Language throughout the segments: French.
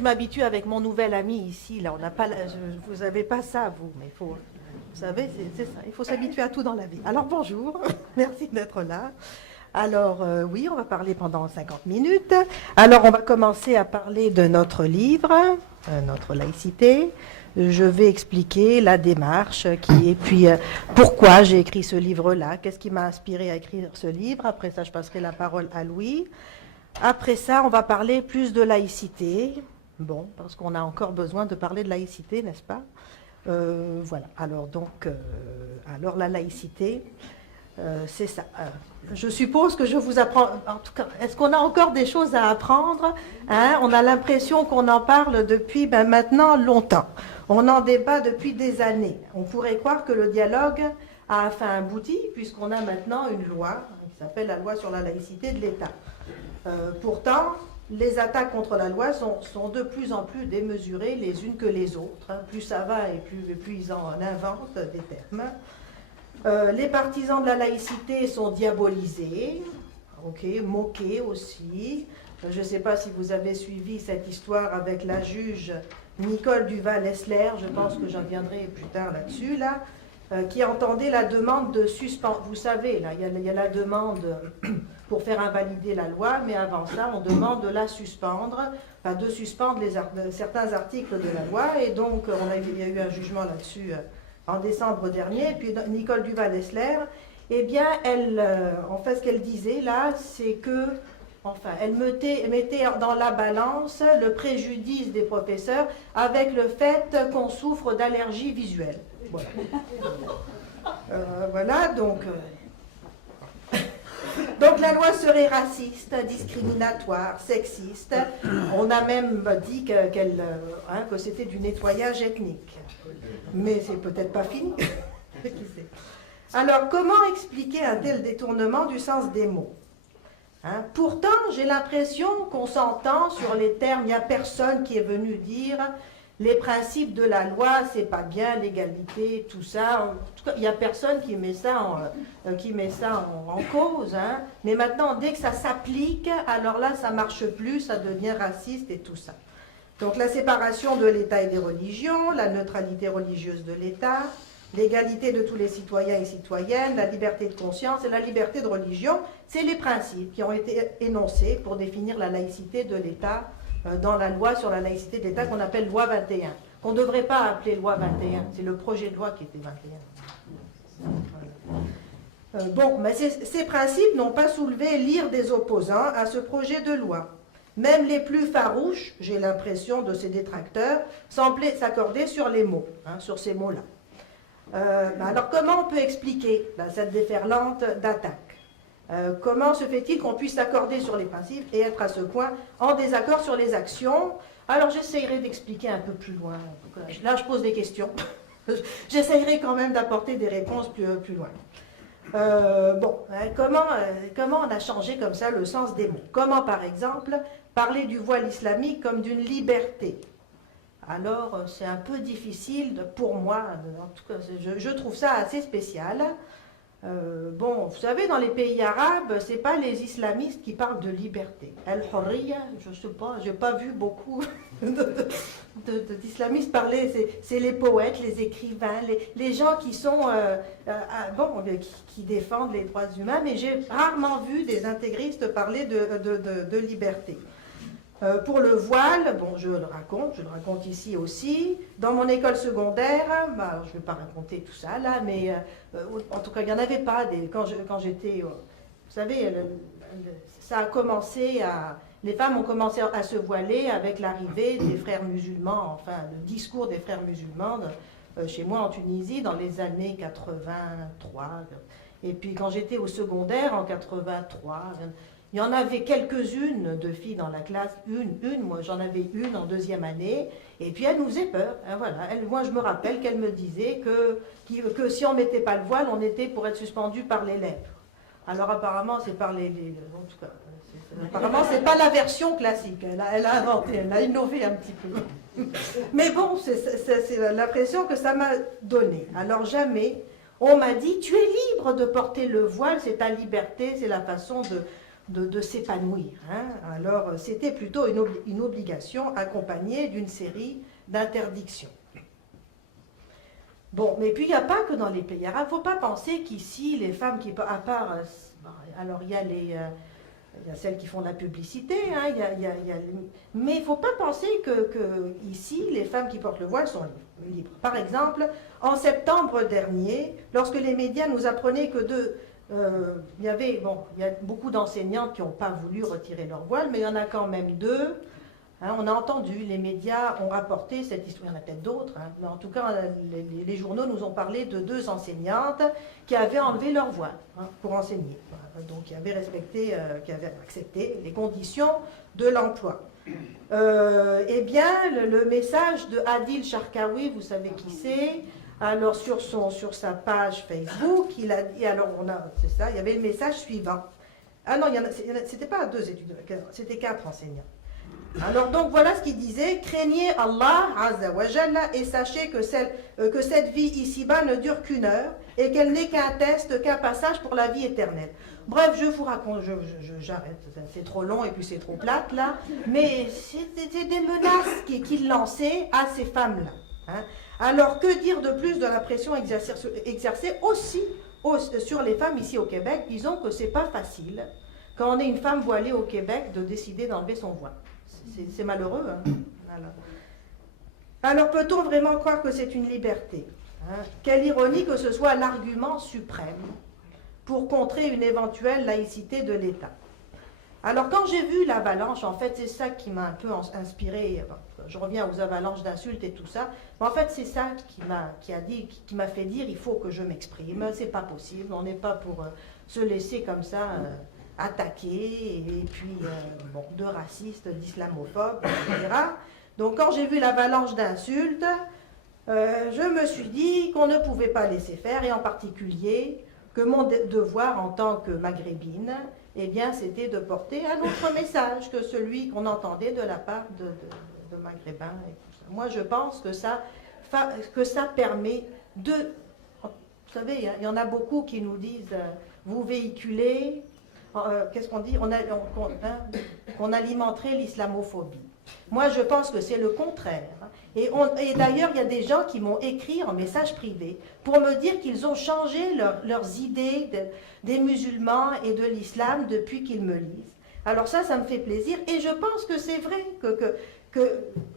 je m'habitue avec mon nouvel ami ici. Là, on n'a pas, vous n'avez pas ça, vous, mais il faut, vous savez, c'est ça. Il faut s'habituer à tout dans la vie. Alors bonjour, merci d'être là. Alors oui, on va parler pendant 50 minutes. Alors on va commencer à parler de notre livre, notre laïcité. Je vais expliquer la démarche et puis pourquoi j'ai écrit ce livre-là, qu'est-ce qui m'a inspiré à écrire ce livre. Après ça, je passerai la parole à Louis. Après ça, on va parler plus de laïcité. Bon, parce qu'on a encore besoin de parler de laïcité, n'est-ce pas? Voilà. Alors donc, alors la laïcité, c'est ça. Je suppose que je vous apprends. En tout cas, est-ce qu'on a encore des choses à apprendre, hein? On a l'impression qu'on en parle depuis maintenant longtemps. On en débat depuis des années. On pourrait croire que le dialogue a enfin abouti, puisqu'on a maintenant une loi qui s'appelle la loi sur la laïcité de l'État. Pourtant, les attaques contre la loi sont de plus en plus démesurées les unes que les autres. Hein. Plus ça va et plus ils en inventent des termes. Les partisans de la laïcité sont diabolisés, moqués aussi. Je ne sais pas si vous avez suivi cette histoire avec la juge Nicole Duval-Essler, je pense que j'en viendrai plus tard là-dessus, qui entendait la demande de suspendre. Vous savez, là, il y a la demande pour faire invalider la loi, mais avant ça, on demande de la suspendre, enfin de suspendre certains articles de la loi, et donc il y a eu un jugement là-dessus en décembre dernier, et puis Nicole Duval-Essler, eh bien, en fait, ce qu'elle disait là, c'est que, enfin, elle mettait dans la balance le préjudice des professeurs avec le fait qu'on souffre d'allergie visuelle. Voilà, voilà donc... Donc la loi serait raciste, discriminatoire, sexiste. On a même dit que c'était du nettoyage ethnique. Mais c'est peut-être pas fini. Qui sait? Alors comment expliquer un tel détournement du sens des mots? Pourtant, j'ai l'impression qu'on s'entend sur les termes. Il n'y a personne qui est venu dire les principes de la loi, c'est pas bien, l'égalité, tout ça. En tout cas, il n'y a personne qui met ça en cause. Hein. Mais maintenant, dès que ça s'applique, alors là, ça ne marche plus, ça devient raciste et tout ça. Donc la séparation de l'État et des religions, la neutralité religieuse de l'État, l'égalité de tous les citoyens et citoyennes, la liberté de conscience et la liberté de religion, c'est les principes qui ont été énoncés pour définir la laïcité de l'État dans la loi sur la laïcité de l'État qu'on appelle loi 21, qu'on ne devrait pas appeler loi 21, c'est le projet de loi qui était 21. Bon, mais ces principes n'ont pas soulevé l'ire des opposants à ce projet de loi. Même les plus farouches, j'ai l'impression de ces détracteurs, semblaient s'accorder sur les mots, sur ces mots-là. Alors comment on peut expliquer cette déferlante d'attaques? Comment se fait-il qu'on puisse s'accorder sur les principes et être à ce point en désaccord sur les actions? Alors j'essayerai d'expliquer un peu plus loin. Là, je pose des questions. J'essayerai quand même d'apporter des réponses plus loin. Comment on a changé comme ça le sens des mots? Comment, par exemple, parler du voile islamique comme d'une liberté? Alors, c'est un peu difficile pour moi, en tout cas, je trouve ça assez spécial. Vous savez, dans les pays arabes, ce n'est pas les islamistes qui parlent de liberté. Al-Hurriya, je ne sais pas, je n'ai pas vu beaucoup d'islamistes parler, c'est les poètes, les écrivains, les gens qui sont, qui défendent les droits humains, mais j'ai rarement vu des intégristes parler de liberté. Pour le voile, je le raconte ici aussi. Dans mon école secondaire, je ne vais pas raconter tout ça là, mais en tout cas, il n'y en avait pas. Quand j'étais, vous savez, ça a commencé les femmes ont commencé à se voiler avec l'arrivée des frères musulmans, enfin, le discours des frères musulmans chez moi en Tunisie dans les années 83. Et puis quand j'étais au secondaire en 83, il y en avait quelques-unes de filles dans la classe, moi j'en avais une en deuxième année, et puis elle nous faisait peur. Hein, voilà. Moi je me rappelle qu'elle me disait que si on ne mettait pas le voile, on était pour être suspendu par les lèvres. Alors apparemment c'est par en tout cas, apparemment c'est pas la version classique, elle a inventé, elle a innové un petit peu. Mais bon, c'est l'impression que ça m'a donné. Alors jamais on m'a dit tu es libre de porter le voile, c'est ta liberté, c'est la façon de s'épanouir. Hein. Alors, c'était plutôt une obligation accompagnée d'une série d'interdictions. Bon, mais puis il n'y a pas que dans les pays arabes. Il ne faut pas penser qu'ici, les femmes qui, à part, alors il y a il y a celles qui font de la publicité, hein, mais il ne faut pas penser que ici, les femmes qui portent le voile sont libres. Par exemple, en septembre dernier, lorsque les médias nous apprenaient que il y a beaucoup d'enseignantes qui n'ont pas voulu retirer leur voile, mais il y en a quand même deux. Hein, on a entendu, les médias ont rapporté cette histoire, il y en a peut-être d'autres, hein, mais en tout cas, les journaux nous ont parlé de deux enseignantes qui avaient enlevé leur voile pour enseigner. Voilà, donc, qui avaient qui avaient accepté les conditions de l'emploi. Eh bien, le message de Adil Sharkawi, vous savez qui c'est, alors sur sa page Facebook, il a dit, alors c'est ça, il y avait le message suivant. Ah non, c'était pas deux étudiants, c'était 4 enseignants. Alors donc voilà ce qu'il disait: craignez Allah Azza wa Jalla et sachez que cette vie ici-bas ne dure qu'une heure et qu'elle n'est qu'un test, qu'un passage pour la vie éternelle. Bref, je vous raconte, j'arrête, c'est trop long et puis c'est trop plate là, mais c'était des menaces qu'il lançait à ces femmes-là. Hein. Alors que dire de plus de la pression exercée aussi sur les femmes ici au Québec? Disons que c'est pas facile, quand on est une femme voilée au Québec, de décider d'enlever son voile. C'est malheureux. Hein. Alors peut-on vraiment croire que c'est une liberté? Hein? Quelle ironie que ce soit l'argument suprême pour contrer une éventuelle laïcité de l'État. Alors quand j'ai vu l'avalanche, en fait c'est ça qui m'a un peu inspiré. Je reviens aux avalanches d'insultes et tout ça. Mais en fait c'est ça qui m'a fait dire: il faut que je m'exprime. C'est pas possible. On n'est pas pour se laisser comme ça attaquer, et puis de racistes, d'islamophobes, etc. Donc quand j'ai vu l'avalanche d'insultes, je me suis dit qu'on ne pouvait pas laisser faire, et en particulier que mon devoir en tant que maghrébine, eh bien, c'était de porter un autre message que celui qu'on entendait de la part de maghrébins. Et tout ça. Moi, je pense que ça permet de... Vous savez, il y en a beaucoup qui nous disent, vous véhiculez... qu'est-ce qu'on dit? Qu'on alimenterait l'islamophobie. Moi, je pense que c'est le contraire. Et d'ailleurs, il y a des gens qui m'ont écrit en message privé pour me dire qu'ils ont changé leurs idées des musulmans et de l'islam depuis qu'ils me lisent. Alors ça me fait plaisir. Et je pense que c'est vrai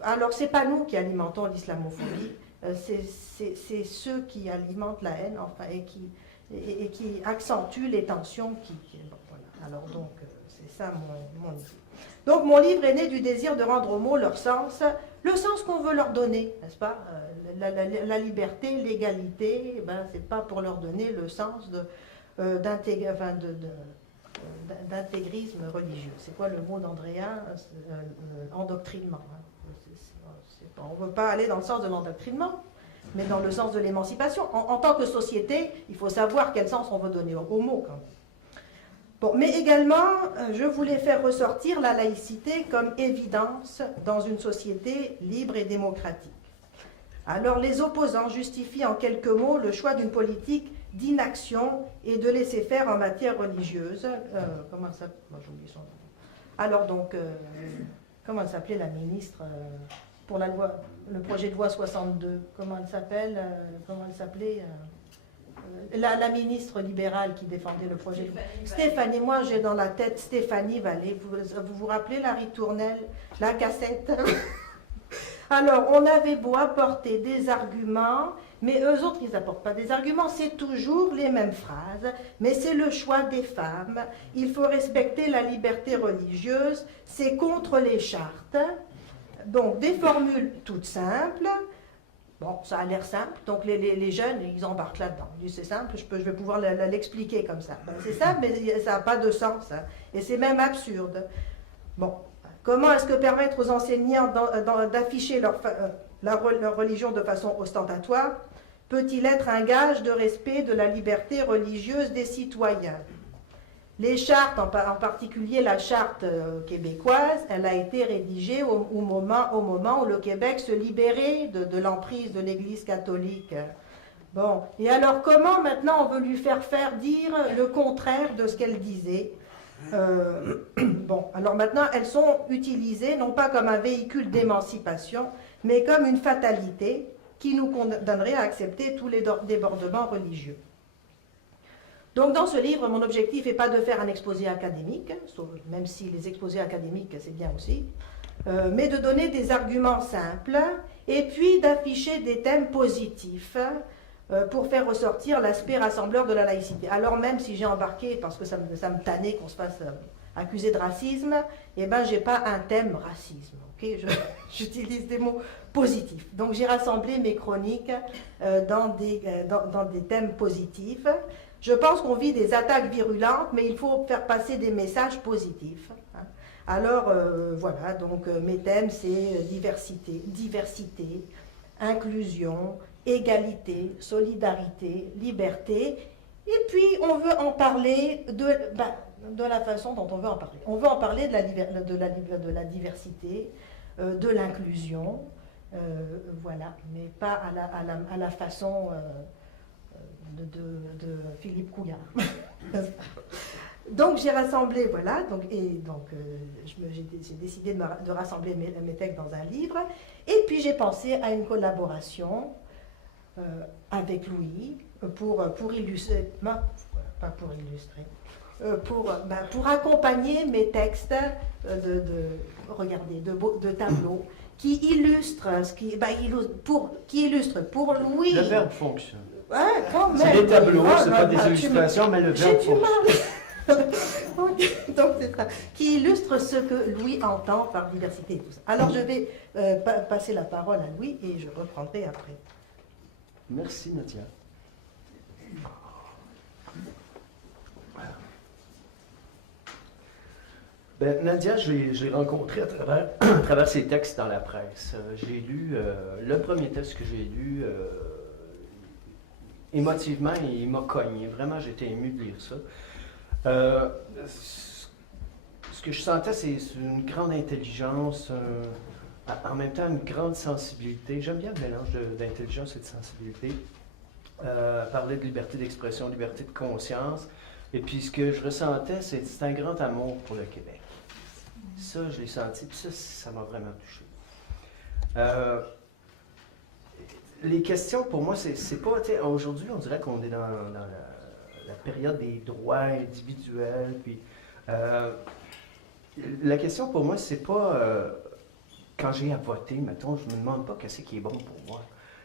alors, c'est pas nous qui alimentons l'islamophobie, c'est ceux qui alimentent la haine, enfin, et qui accentuent les tensions Alors donc, c'est ça mon livre. Donc mon livre est né du désir de rendre aux mots leur sens, le sens qu'on veut leur donner, n'est-ce pas? La liberté, l'égalité, c'est pas pour leur donner le sens d'intégrisme religieux. C'est quoi le mot d'Andrea? Endoctrinement. On ne veut pas aller dans le sens de l'endoctrinement, mais dans le sens de l'émancipation. En tant que société, il faut savoir quel sens on veut donner aux mots quand même. Bon, mais également, je voulais faire ressortir la laïcité comme évidence dans une société libre et démocratique. Alors, les opposants justifient en quelques mots le choix d'une politique d'inaction et de laisser-faire en matière religieuse. Comment ça... Moi, j'ai oublié son nom. Alors, donc, comment elle s'appelait la ministre pour la loi, le projet de loi 62? Comment elle s'appelle Comment elle s'appelait la ministre libérale qui défendait le projet. Stéphanie, moi j'ai dans la tête Stéphanie Vallée. Vous vous rappelez la ritournelle, la cassette? Alors, on avait beau apporter des arguments, mais eux autres, ils n'apportent pas des arguments, c'est toujours les mêmes phrases, mais c'est le choix des femmes, il faut respecter la liberté religieuse, c'est contre les chartes. Donc, des formules toutes simples. Bon, ça a l'air simple, donc les jeunes, ils embarquent là-dedans. Ils disent, c'est simple, je vais pouvoir l'expliquer comme ça. C'est simple, mais ça n'a pas de sens, hein. Et c'est même absurde. Bon, comment est-ce que permettre aux enseignants d'afficher leur religion de façon ostentatoire peut-il être un gage de respect de la liberté religieuse des citoyens? Les chartes, en particulier la charte québécoise, elle a été rédigée au moment où le Québec se libérait de l'emprise de l'Église catholique. Bon, et alors comment maintenant on veut lui faire dire le contraire de ce qu'elle disait? Bon, alors maintenant, elles sont utilisées non pas comme un véhicule d'émancipation, mais comme une fatalité qui nous condamnerait à accepter tous les débordements religieux. Donc dans ce livre, mon objectif n'est pas de faire un exposé académique, même si les exposés académiques c'est bien aussi, mais de donner des arguments simples et puis d'afficher des thèmes positifs pour faire ressortir l'aspect rassembleur de la laïcité. Alors même si j'ai embarqué, parce que ça me tannait qu'on se fasse accuser de racisme, eh ben j'ai pas un thème racisme. Okay, j'utilise des mots positifs. Donc j'ai rassemblé mes chroniques dans des thèmes positifs. Je pense qu'on vit des attaques virulentes, mais il faut faire passer des messages positifs. Alors voilà, donc mes thèmes c'est diversité, inclusion, égalité, solidarité, liberté. Et puis on veut en parler de la façon dont on veut en parler. On veut en parler de la diversité, de l'inclusion, voilà, mais pas à la façon de Philippe Couillard. Donc j'ai rassemblé, voilà, j'ai décidé de rassembler mes textes dans un livre, et puis j'ai pensé à une collaboration avec Louis pour illustrer, pas pour illustrer, pour accompagner mes textes de tableaux qui illustrent qui illustrent pour Louis. Le verbe fonctionne. Ouais, quand même. C'est des tableaux, c'est pas des illustrations, mais le verbe fonctionne. Donc c'est ça, qui illustre ce que Louis entend par diversité et tout ça. Alors je vais passer la parole à Louis et je reprendrai après. Merci Nadia. Nadia, je l'ai rencontrée à travers ses textes dans la presse. J'ai lu, le premier texte que j'ai lu, émotivement, il m'a cogné. Vraiment, j'étais ému de lire ça. Ce que je sentais, c'est une grande intelligence, en même temps une grande sensibilité. J'aime bien le mélange d'intelligence et de sensibilité. Parler de liberté d'expression, liberté de conscience. Et puis ce que je ressentais, c'est un grand amour pour le Québec. Ça, je l'ai senti, puis ça m'a vraiment touché. Les questions, pour moi, c'est pas... Aujourd'hui, on dirait qu'on est dans la période des droits individuels, puis... la question, pour moi, c'est pas... quand j'ai à voter, mettons, je me demande pas qu'est-ce qui est bon pour moi.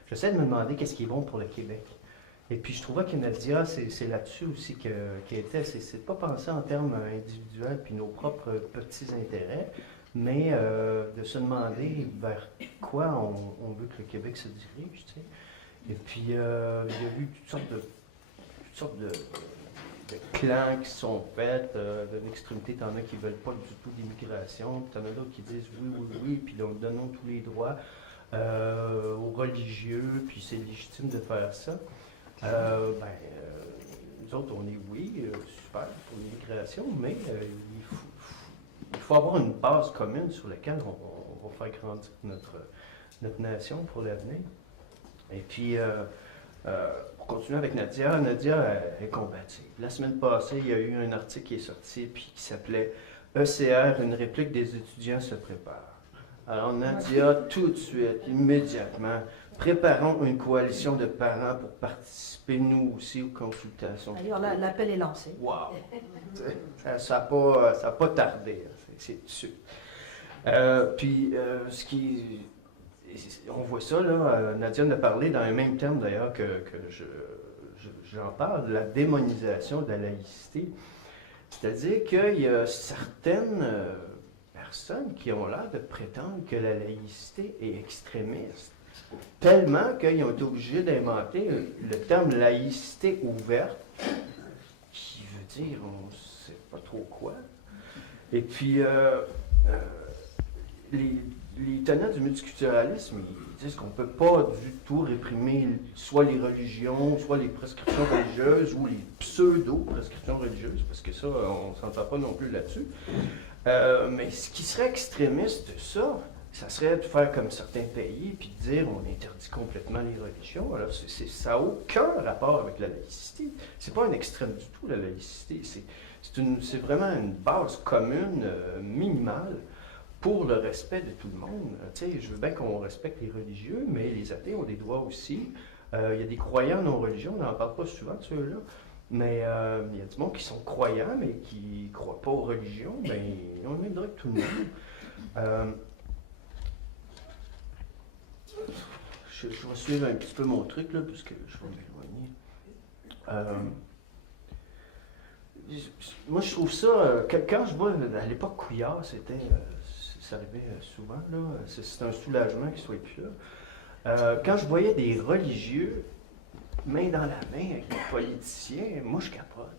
J'essaie de me demander qu'est-ce qui est bon pour le Québec. Et puis, je trouvais que Nadia, c'est là-dessus aussi qu'elle était. C'est pas penser en termes individuels puis nos propres petits intérêts, mais de se demander vers quoi on veut que le Québec se dirige, tu sais. Et puis, il y a eu toutes sortes de clans qui sont faits, de l'extrémité, t'en as qui ne veulent pas du tout d'immigration, puis t'en as d'autres qui disent oui, oui, oui, puis donc donnons tous les droits aux religieux, puis c'est légitime de faire ça. Nous autres, on est oui, super pour l'immigration, mais il faut avoir une base commune sur laquelle on va faire grandir notre nation pour l'avenir. Et puis, pour continuer avec Nadia, Nadia est combative. La semaine passée, il y a eu un article qui est sorti puis qui s'appelait « ECR, une réplique des étudiants se prépare ». Alors Nadia, tout de suite, immédiatement, préparons une coalition de parents pour participer, nous aussi, aux consultations. D'ailleurs, l'appel est lancé. Wow! Ça n'a pas tardé, c'est sûr. On voit ça, là, Nadia en a parlé dans les mêmes termes d'ailleurs que j'en parle, de la démonisation de la laïcité. C'est-à-dire qu'il y a certaines personnes qui ont l'air de prétendre que la laïcité est extrémiste, tellement qu'ils ont été obligés d'inventer le terme laïcité ouverte, qui veut dire on ne sait pas trop quoi. Et puis, les tenants du multiculturalisme, ils disent qu'on ne peut pas du tout réprimer soit les religions, soit les prescriptions religieuses ou les pseudo-prescriptions religieuses, parce que ça, on ne s'entend pas non plus là-dessus. Mais ce qui serait extrémiste de ça, ça serait de faire comme certains pays, puis de dire on interdit complètement les religions. Alors, ça n'a aucun rapport avec la laïcité. C'est pas un extrême du tout, la laïcité. C'est vraiment une base commune, minimale, pour le respect de tout le monde. Tu sais, je veux bien qu'on respecte les religieux, mais les athées ont des droits aussi. Il y a des croyants non religieux, on n'en parle pas souvent de ceux-là, mais il y a du monde qui sont croyants, mais qui ne croient pas aux religions, mais ils ont le même droit que tout le monde. Je vais suivre un petit peu mon truc, là, parce que je vais m'éloigner. Moi, je trouve ça, quand je vois, à l'époque, Couillard, ça arrivait souvent, là, c'est un soulagement qu'il soit plus là. Quand je voyais des religieux, main dans la main avec des politiciens, moi, je capote.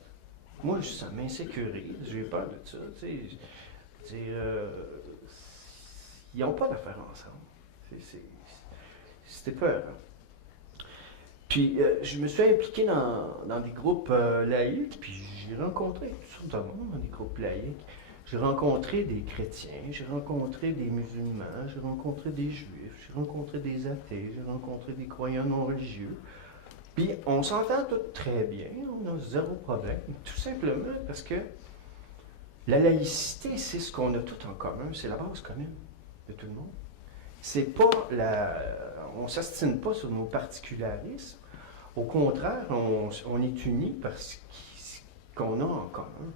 Moi, ça m'insécurise, j'ai peur de ça, tu sais. Ils n'ont pas d'affaires ensemble. C'était peur. Puis, je me suis impliqué dans des groupes laïques, puis j'ai rencontré toutes sortes de monde dans des groupes laïques. J'ai rencontré des chrétiens, j'ai rencontré des musulmans, j'ai rencontré des juifs, j'ai rencontré des athées, j'ai rencontré des croyants non religieux. Puis, on s'entend tous très bien, on a zéro problème, tout simplement parce que la laïcité, c'est ce qu'on a tout en commun, c'est la base commune de tout le monde. C'est pas on ne s'astine pas sur nos particularismes. Au contraire, on est unis parce qu'on a en commun.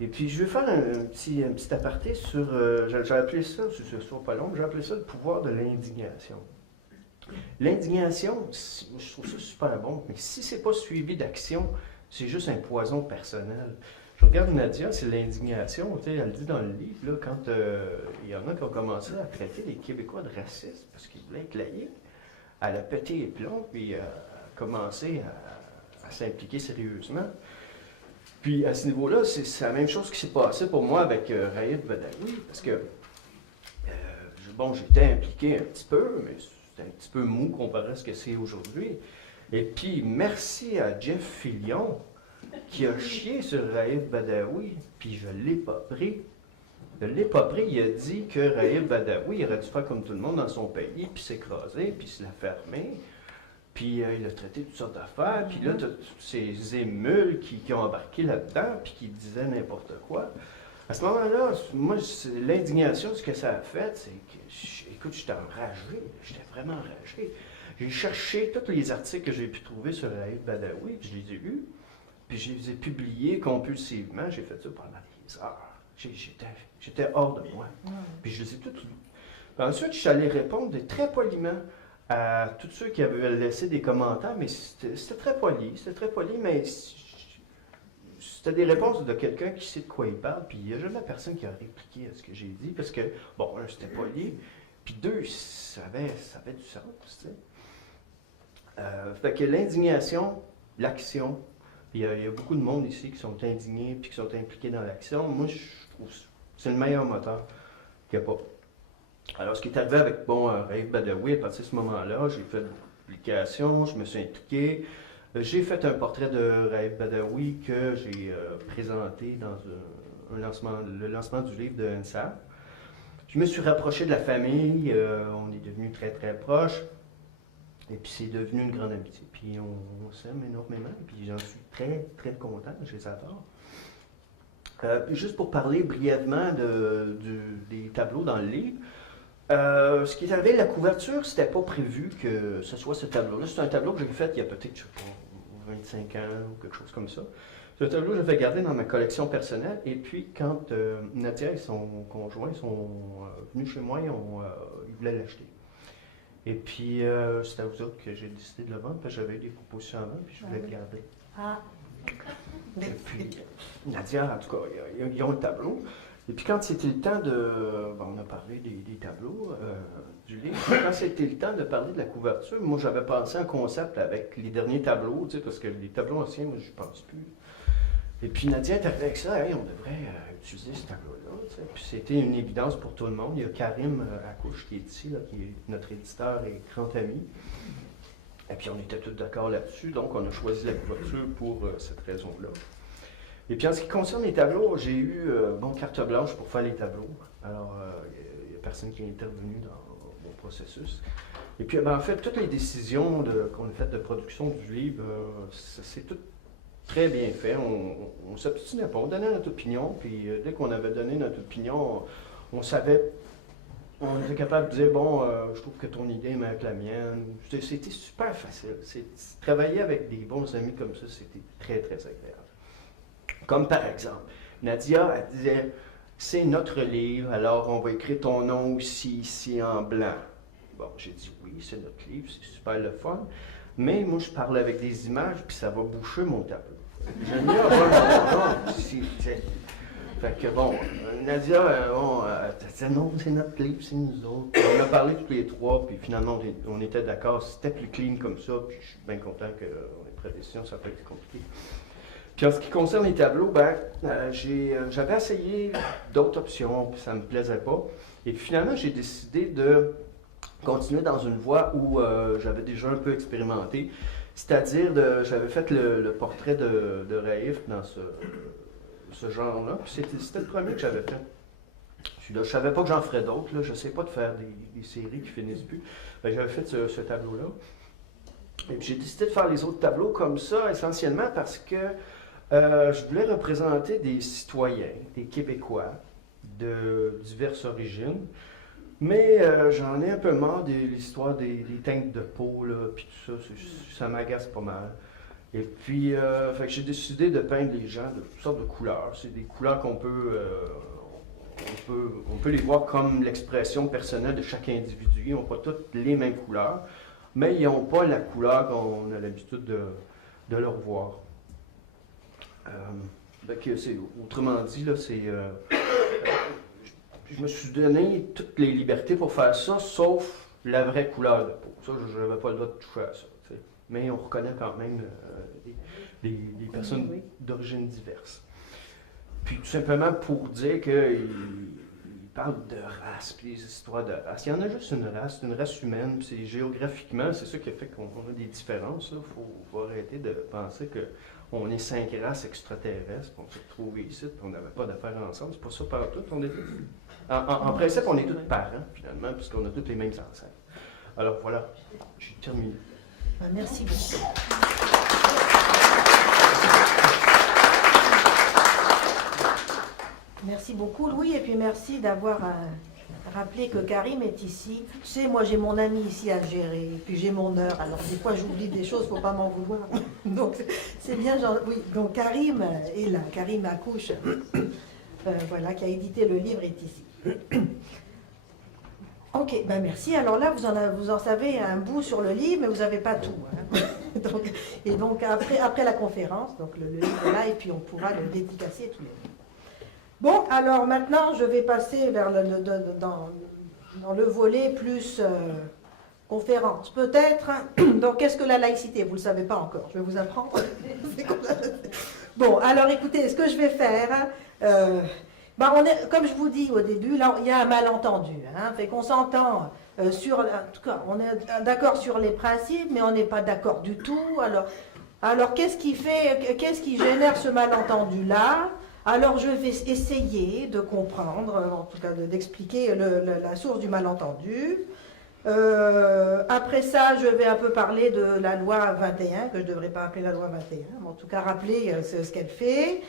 Et puis, je vais faire un petit aparté sur, j'ai appelé ça, ce ne sera pas long, j'ai appelé ça le pouvoir de l'indignation. L'indignation, je trouve ça super bon, mais si ce n'est pas suivi d'action, c'est juste un poison personnel. Je regarde Nadia, c'est l'indignation, tu sais, elle dit dans le livre, là, quand il y en a qui ont commencé à traiter les Québécois de racistes parce qu'ils voulaient être laïcs, elle a pété les plombs, puis a commencé à s'impliquer sérieusement. Puis à ce niveau-là, c'est la même chose qui s'est passé pour moi avec Raïf Badawi, parce que, bon, j'étais impliqué un petit peu, mais c'était un petit peu mou comparé à ce que c'est aujourd'hui. Et puis, merci à Jeff Fillion, qui a chié sur Raïf Badawi, puis je ne l'ai pas pris. Je ne l'ai pas pris. Il a dit que Raïf Badawi il aurait dû faire comme tout le monde dans son pays, puis s'écraser, puis se la fermer. Puis il a traité toutes sortes d'affaires, puis là, tu as tous ces émules qui ont embarqué là-dedans, puis qui disaient n'importe quoi. À ce moment-là, moi, l'indignation, ce que ça a fait, c'est que, écoute, j'étais enragé, j'étais vraiment enragé. J'ai cherché tous les articles que j'ai pu trouver sur Raïf Badawi, puis je les ai eus. Puis je les ai publiés compulsivement. J'ai fait ça pendant des heures. J'étais hors de moi. Puis je les ai tous lus. Puis ensuite, je suis allé répondre très poliment à tous ceux qui avaient laissé des commentaires, mais c'était très poli. C'était très poli, mais c'était des réponses de quelqu'un qui sait de quoi il parle. Puis il n'y a jamais personne qui a répliqué à ce que j'ai dit, parce que, bon, un, c'était poli. Puis deux, ça avait du sens, tu sais. Fait que l'indignation, l'action. Il y a beaucoup de monde ici qui sont indignés et qui sont impliqués dans l'action. Moi, je trouve que c'est le meilleur moteur qu'il n'y a pas. Alors, ce qui est arrivé avec, Raïf Badawi, à partir de ce moment-là, j'ai fait une publication, je me suis impliqué. J'ai fait un portrait de Raïf Badawi que j'ai présenté dans le lancement du livre de NSA. Je me suis rapproché de la famille, on est devenus très, très proches. Et puis c'est devenu une grande amitié. Puis on s'aime énormément. Puis j'en suis très, très content. Je les adore. Juste pour parler brièvement des tableaux dans le livre. Ce qui est arrivé, la couverture, c'était pas prévu que ce soit ce tableau-là. C'est un tableau que j'ai fait il y a peut-être, je sais pas, 25 ans ou quelque chose comme ça. C'est un tableau que j'avais gardé dans ma collection personnelle. Et puis quand Nadia et son conjoint sont venus chez moi, ils voulaient l'acheter. Et puis, c'est à vous autres que j'ai décidé de le vendre, parce que j'avais eu des propositions avant, puis je voulais le garder. Et puis, Nadia, en tout cas, ils ont le tableau. Et puis, quand c'était le temps on a parlé des tableaux du livre. Quand c'était le temps de parler de la couverture, moi, j'avais pensé un concept avec les derniers tableaux, tu sais, parce que les tableaux anciens, moi, je ne pense plus. Et puis, Nadia est arrivée avec ça, hey, on devrait utiliser ce tableau-là. Puis c'était une évidence pour tout le monde. Il y a Karim Akouche qui est ici, là, qui est notre éditeur et grand ami. Et puis on était tous d'accord là-dessus, donc on a choisi la couverture pour cette raison-là. Et puis en ce qui concerne les tableaux, j'ai eu carte blanche pour faire les tableaux. Alors il n'y a personne qui est intervenu dans mon processus. Et puis en fait, toutes les décisions qu'on a faites de production du livre, c'est tout très bien fait. On s'obstinait pas, on donnait notre opinion, puis dès qu'on avait donné notre opinion, on savait, on était capable de dire, bon, je trouve que ton idée est meilleure que la mienne. C'était super facile. Travailler avec des bons amis comme ça, c'était très, très agréable. Comme par exemple, Nadia, elle disait, c'est notre livre, alors on va écrire ton nom aussi ici en blanc. Bon, j'ai dit oui, c'est notre livre, c'est super le fun. Mais moi, je parle avec des images, puis ça va boucher mon tableau. J'aime mieux avoir mon nom ici. Fait que bon, Nadia, elle disait non, c'est notre livre, c'est nous autres. Puis on a parlé tous les trois, puis finalement, on était d'accord, c'était plus clean comme ça, puis je suis bien content qu'on ait pris la décision, ça n'a pas été compliqué. Puis en ce qui concerne les tableaux, ben, j'avais essayé d'autres options, puis ça ne me plaisait pas. Et puis finalement, j'ai décidé de continuer dans une voie où j'avais déjà un peu expérimenté. C'est-à-dire, j'avais fait le portrait de Raif dans ce genre-là. Puis c'était le premier que j'avais fait. Je ne savais pas que j'en ferais d'autres. Je ne sais pas de faire des séries qui finissent plus. Ben, j'avais fait ce tableau-là. Et puis j'ai décidé de faire les autres tableaux comme ça, essentiellement parce que je voulais représenter des citoyens, des Québécois de diverses origines, mais j'en ai un peu marre de l'histoire des teintes de peau, là, puis tout ça, ça m'agace pas mal. Et puis, fait que j'ai décidé de peindre les gens de toutes sortes de couleurs. C'est des couleurs qu'on peut, on peut les voir comme l'expression personnelle de chaque individu. Ils n'ont pas toutes les mêmes couleurs, mais ils n'ont pas la couleur qu'on a l'habitude de leur voir. Autrement dit, là, je me suis donné toutes les libertés pour faire ça, sauf la vraie couleur de peau. Ça, je n'avais pas le droit de toucher à ça. T'sais. Mais on reconnaît quand même des personnes d'origine diverses. Puis tout simplement pour dire qu'il parle de race, puis des histoires de race. Il y en a juste une race humaine, puis c'est géographiquement, c'est ça qui a fait qu'on a des différences. Il faut arrêter de penser qu'on est 5 races extraterrestres, puis on s'est retrouvés ici, puis on n'avait pas d'affaires ensemble. C'est pas ça partout. En principe, on est tous parents, finalement, puisqu'on a tous les mêmes ancêtres. Alors voilà, j'ai terminé. Merci beaucoup. Merci beaucoup, Louis, et puis merci d'avoir rappelé que Karim est ici. Tu sais, moi, j'ai mon ami ici à gérer, et puis j'ai mon heure. Alors, des fois, j'oublie des choses, il ne faut pas m'en vouloir. Donc, c'est bien, oui. Donc, Karim est là, Karim Akouche, voilà, qui a édité le livre, est ici. Ok, ben merci. Alors là, vous en savez un bout sur le livre, mais vous n'avez pas tout. Hein. donc, après la conférence, donc le livre est là, et puis on pourra le dédicacer tous les deux. Bon, alors maintenant, je vais passer vers dans le volet plus conférence. Peut-être, donc qu'est-ce que la laïcité? Vous ne le savez pas encore, je vais vous apprendre. Bon, alors écoutez, ce que je vais faire, comme je vous dis au début, là, il y a un malentendu. Hein, fait qu'on s'entend en tout cas, on est d'accord sur les principes, mais on n'est pas d'accord du tout. Alors qu'est-ce qui génère ce malentendu-là? Alors je vais essayer de comprendre, en tout cas d'expliquer la source du malentendu. Après ça, je vais un peu parler de la loi 21, que je ne devrais pas appeler la loi 21, mais en tout cas rappeler ce qu'elle fait.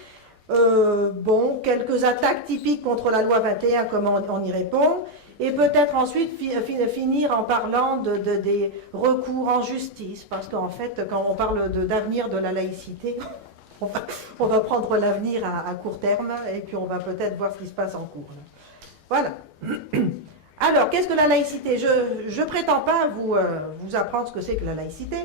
Quelques attaques typiques contre la loi 21, comment on y répond. Et peut-être ensuite finir en parlant des recours en justice, parce qu'en fait, quand on parle d'avenir de la laïcité, on va prendre l'avenir à court terme et puis on va peut-être voir ce qui se passe en cours. Voilà. Alors, qu'est-ce que la laïcité? Je ne prétends pas vous apprendre ce que c'est que la laïcité,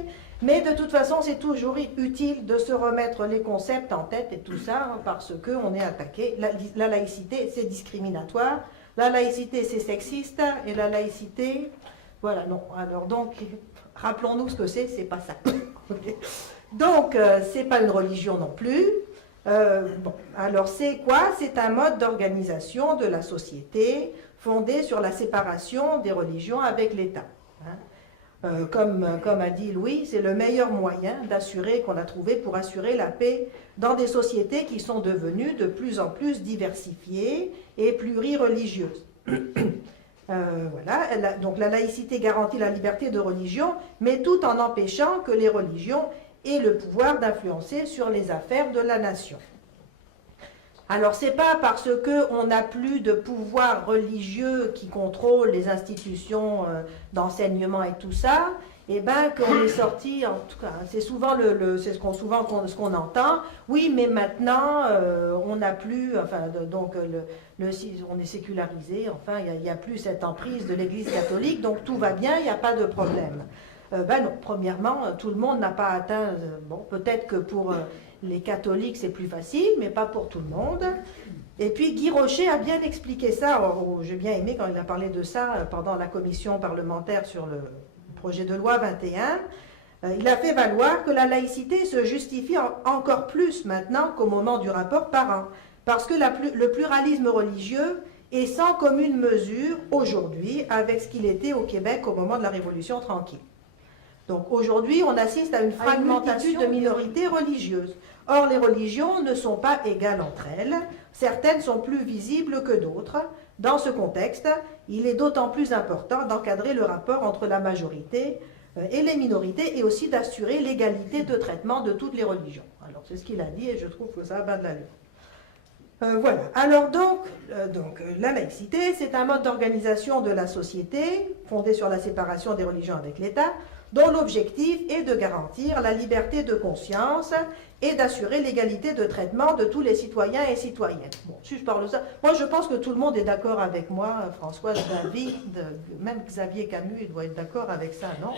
mais de toute façon, c'est toujours utile de se remettre les concepts en tête et tout ça, parce qu'on est attaqué. La laïcité, c'est discriminatoire, la laïcité, c'est sexiste, et la laïcité, voilà, non. Alors donc, rappelons-nous ce que c'est pas ça. Okay. Donc, c'est pas une religion non plus. Alors c'est quoi? C'est un mode d'organisation de la société fondé sur la séparation des religions avec l'État. Hein. Comme a dit Louis, c'est le meilleur moyen qu'on a trouvé pour assurer la paix dans des sociétés qui sont devenues de plus en plus diversifiées et plurireligieuses. Donc la laïcité garantit la liberté de religion, mais tout en empêchant que les religions et le pouvoir d'influencer sur les affaires de la nation. Alors, ce n'est pas parce qu'on n'a plus de pouvoir religieux qui contrôle les institutions d'enseignement et tout ça, eh ben, qu'on est sorti, en tout cas, c'est souvent c'est ce qu'on entend. Oui, mais maintenant, on n'a plus, enfin, donc on est sécularisé, enfin, il n'y a plus cette emprise de l'Église catholique, donc tout va bien, il n'y a pas de problème. Ben non, premièrement, tout le monde n'a pas atteint, bon, peut-être que pour les catholiques c'est plus facile, mais pas pour tout le monde. Et puis Guy Rocher a bien expliqué ça, j'ai bien aimé quand il a parlé de ça pendant la commission parlementaire sur le projet de loi 21, il a fait valoir que la laïcité se justifie encore plus maintenant qu'au moment du rapport Parent, parce que le pluralisme religieux est sans commune mesure aujourd'hui avec ce qu'il était au Québec au moment de la Révolution tranquille. Donc aujourd'hui, on assiste à une fragmentation de minorités religieuses. Or, les religions ne sont pas égales entre elles. Certaines sont plus visibles que d'autres. Dans ce contexte, il est d'autant plus important d'encadrer le rapport entre la majorité et les minorités et aussi d'assurer l'égalité de traitement de toutes les religions. Alors, c'est ce qu'il a dit et je trouve que ça a bas de l'allure. Voilà. Alors donc, la laïcité, c'est un mode d'organisation de la société fondé sur la séparation des religions avec l'État, dont l'objectif est de garantir la liberté de conscience et d'assurer l'égalité de traitement de tous les citoyens et citoyennes. Bon, si je parle de ça, moi je pense que tout le monde est d'accord avec moi, Françoise David, même Xavier Camus, il doit être d'accord avec ça, non?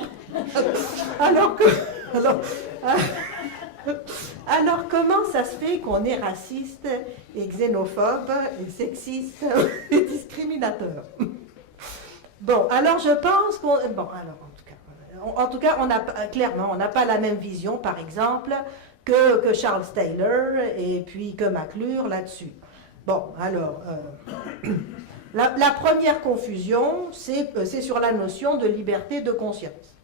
Alors comment ça se fait qu'on est raciste et xénophobe et sexiste et discriminateur? Bon, alors je pense qu'on... Bon, alors en tout cas, clairement, on n'a pas la même vision, par exemple, que Charles Taylor et puis que McClure là-dessus. Bon, alors, la première confusion, c'est sur la notion de liberté de conscience.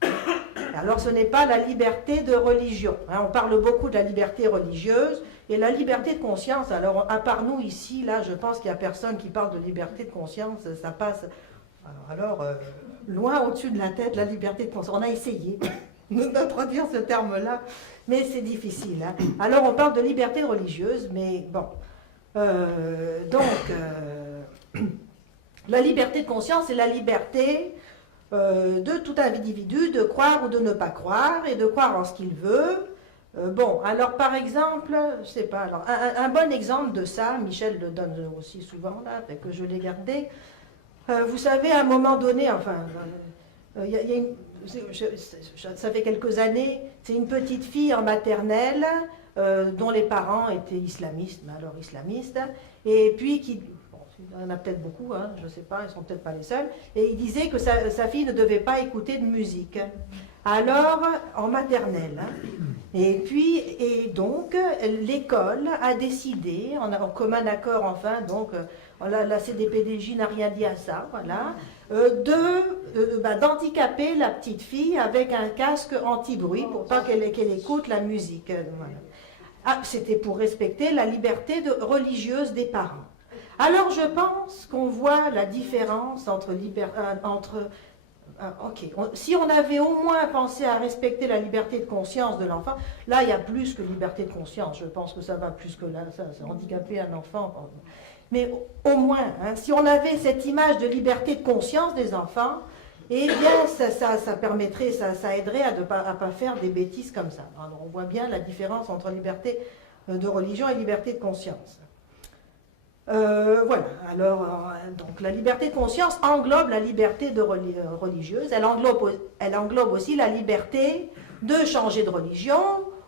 Alors, ce n'est pas la liberté de religion. Hein, on parle beaucoup de la liberté religieuse et la liberté de conscience. Alors, à part nous ici, là, je pense qu'il n'y a personne qui parle de liberté de conscience. Ça passe... Alors, loin au-dessus de la tête, la liberté de conscience. On a essayé d'introduire ce terme-là, mais c'est difficile. Hein. Alors, on parle de liberté religieuse, mais bon. La liberté de conscience, c'est la liberté de tout individu de croire ou de ne pas croire, et de croire en ce qu'il veut. Bon, alors par exemple, je sais pas, alors, un bon exemple de ça, Michel le donne aussi souvent, là, fait que je l'ai gardé. Vous savez, à un moment donné, enfin, ça fait quelques années, c'est une petite fille en maternelle dont les parents étaient islamistes, mais alors islamistes, et puis qui, bon, il y en a peut-être beaucoup, hein, je ne sais pas, ils ne sont peut-être pas les seuls, et il disait que sa fille ne devait pas écouter de musique. Alors, en maternelle, hein, et donc, l'école a décidé, en commun accord enfin, donc, la CDPDJ n'a rien dit à ça, voilà, d'handicaper la petite fille avec un casque anti-bruit pour pas qu'elle écoute la musique. Voilà. Ah, c'était pour respecter la liberté religieuse des parents. Alors je pense qu'on voit la différence entre si on avait au moins pensé à respecter la liberté de conscience de l'enfant, là il y a plus que liberté de conscience, je pense que ça va plus que là, ça handicaper un enfant. Mais au moins, hein, si on avait cette image de liberté de conscience des enfants, eh bien ça permettrait, ça aiderait à ne pas faire des bêtises comme ça. Alors, on voit bien la différence entre liberté de religion et liberté de conscience. Voilà, alors donc la liberté de conscience englobe la liberté religieuse, elle englobe aussi la liberté de changer de religion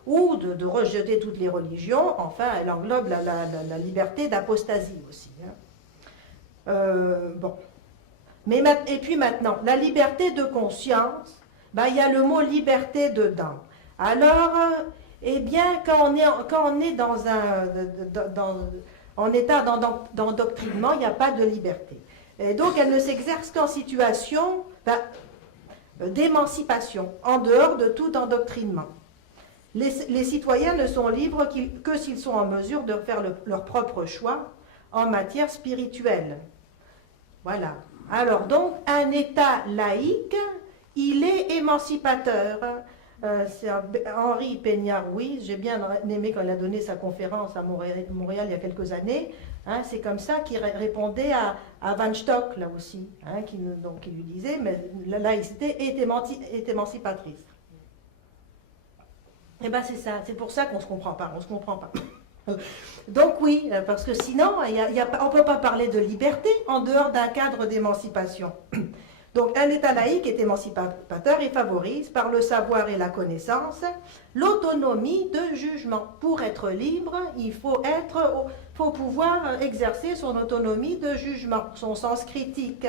ou de rejeter toutes les religions, enfin elle englobe la liberté d'apostasie aussi. Hein. Bon. Et puis maintenant, la liberté de conscience, il y a le mot liberté dedans. Alors, eh bien, quand on est en état d'endoctrinement, il n'y a pas de liberté. Et donc, elle ne s'exerce qu'en situation d'émancipation, en dehors de tout endoctrinement. Les citoyens ne sont libres que s'ils sont en mesure de faire leur propre choix en matière spirituelle. Voilà. Alors donc, un État laïque, il est émancipateur. C'est Henri Peña-Ruiz. J'ai bien aimé quand il a donné sa conférence à Montréal il y a quelques années. Hein, c'est comme ça qu'il répondait à Van Stock, là aussi, hein, qui lui disait, mais la laïcité est émancipatrice. Et bien c'est ça, c'est pour ça qu'on ne se comprend pas, on se comprend pas. Donc oui, parce que sinon, on ne peut pas parler de liberté en dehors d'un cadre d'émancipation. Donc un État laïque est émancipateur et favorise, par le savoir et la connaissance, l'autonomie de jugement. Pour être libre, il faut pouvoir exercer son autonomie de jugement, son sens critique.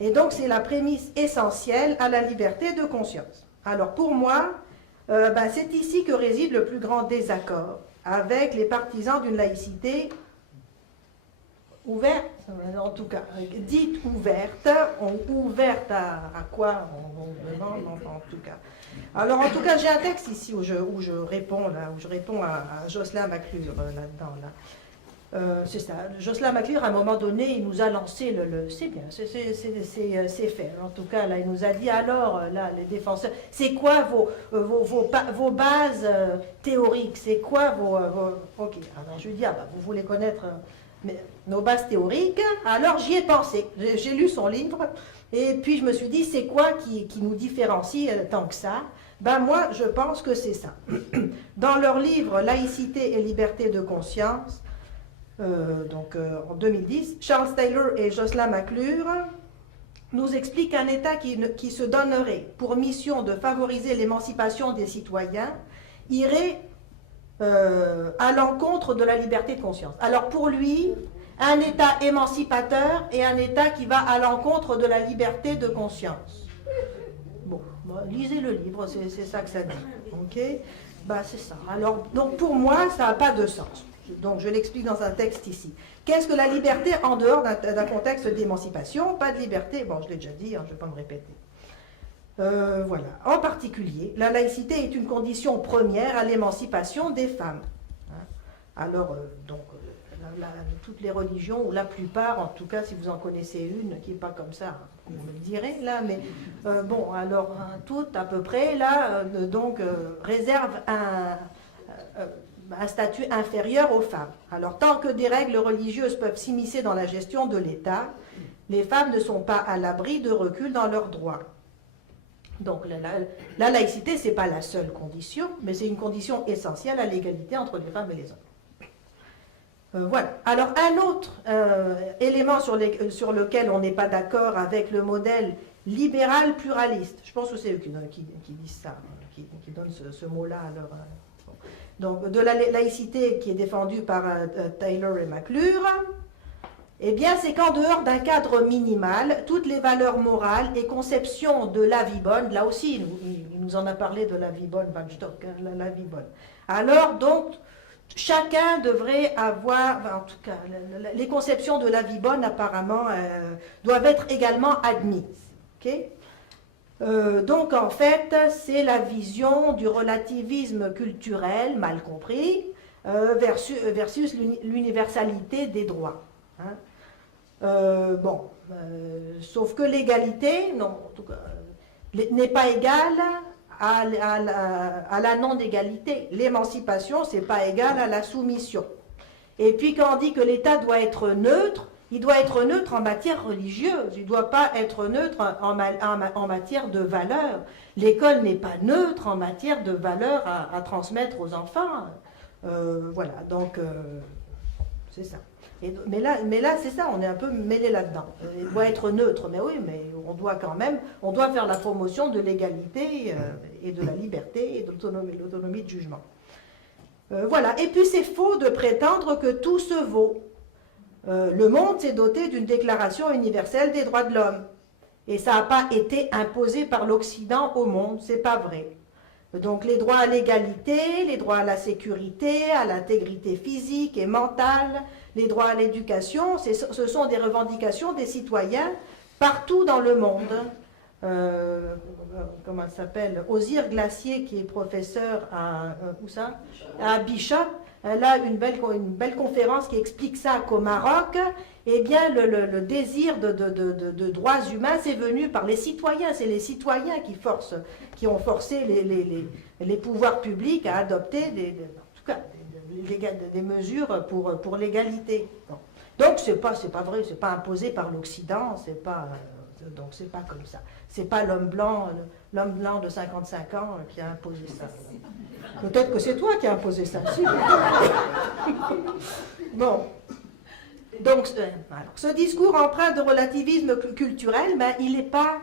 Et donc c'est la prémisse essentielle à la liberté de conscience. Alors pour moi, c'est ici que réside le plus grand désaccord avec les partisans d'une laïcité ouverte, en tout cas, dite ouverte. Ouverte à quoi on demande, en tout cas. Alors, en tout cas, j'ai un texte ici où je réponds à Jocelyn McClure là-dedans. C'est ça. Jocelyn McClure, à un moment donné, il nous a lancé c'est bien, c'est fait. En tout cas, là, il nous a dit alors, là, les défenseurs, c'est quoi vos bases théoriques? C'est quoi Ok, alors je lui dis, vous voulez connaître nos bases théoriques? Alors j'y ai pensé. J'ai lu son livre, et puis je me suis dit, c'est quoi qui nous différencie tant que ça? Moi, je pense que c'est ça. Dans leur livre Laïcité et liberté de conscience, en 2010, Charles Taylor et Jocelyn McClure nous expliquent qu'un État qui se donnerait pour mission de favoriser l'émancipation des citoyens irait à l'encontre de la liberté de conscience. Alors pour lui, un État émancipateur et un État qui va à l'encontre de la liberté de conscience. Bon, lisez le livre, c'est ça que ça dit. Ok, c'est ça. Alors, donc pour moi, ça n'a pas de sens. Donc je l'explique dans un texte ici. Qu'est-ce que la liberté en dehors d'un contexte d'émancipation? Pas de liberté, je l'ai déjà dit, je ne vais pas me répéter. Voilà. En particulier, la laïcité est une condition première à l'émancipation des femmes. Alors, toutes les religions, ou la plupart, en tout cas, si vous en connaissez une, qui n'est pas comme ça, vous me le direz, là, mais toutes à peu près, là, réservent un statut inférieur aux femmes. Alors, tant que des règles religieuses peuvent s'immiscer dans la gestion de l'État, les femmes ne sont pas à l'abri de recul dans leurs droits. Donc, la laïcité, ce n'est pas la seule condition, mais c'est une condition essentielle à l'égalité entre les femmes et les hommes. Voilà. Alors, un autre élément sur lequel on n'est pas d'accord avec le modèle libéral pluraliste, je pense que c'est eux qui disent ça, qui donnent ce mot-là à leur... Donc, de la laïcité qui est défendue par Taylor et McClure, eh bien, c'est qu'en dehors d'un cadre minimal, toutes les valeurs morales et conceptions de la vie bonne, là aussi, il nous en a parlé de la vie bonne, Van Stock, la vie bonne. Alors, donc, chacun devrait avoir, en tout cas, les conceptions de la vie bonne, apparemment, doivent être également admises. Okay? Donc, en fait, c'est la vision du relativisme culturel, mal compris, versus l'universalité des droits. Hein. Sauf que l'égalité, non, en tout cas, n'est pas égale à la non-égalité. L'émancipation, c'est pas égal à la soumission. Et puis quand on dit que l'État doit être neutre, il doit être neutre en matière religieuse, il ne doit pas être neutre en matière de valeurs. L'école n'est pas neutre en matière de valeurs à transmettre aux enfants. Voilà, donc c'est ça. Mais là c'est ça, on est un peu mêlé là-dedans. Il doit être neutre, mais oui, mais on doit quand même, on doit faire la promotion de l'égalité et de la liberté et de l'autonomie de jugement. Voilà, et puis c'est faux de prétendre que tout se vaut. Le monde s'est doté d'une déclaration universelle des droits de l'homme. Et ça n'a pas été imposé par l'Occident au monde, c'est pas vrai. Donc les droits à l'égalité, les droits à la sécurité, à l'intégrité physique et mentale, les droits à l'éducation, ce sont des revendications des citoyens partout dans le monde. Comment elle s'appelle? Osier Glacier, qui est professeur à Bishop, elle a une belle conférence qui explique ça qu'au Maroc, eh bien, le désir de droits humains, c'est venu par les citoyens. C'est les citoyens qui ont forcé les pouvoirs publics à adopter en tout cas, des mesures pour l'égalité. Donc, c'est pas vrai, c'est pas imposé par l'Occident, donc c'est pas comme ça. C'est pas l'homme blanc de 55 ans qui a imposé ça. Peut-être que c'est toi qui as imposé ça. Si. Bon. Donc, alors, ce discours empreint de relativisme culturel, mais il n'est pas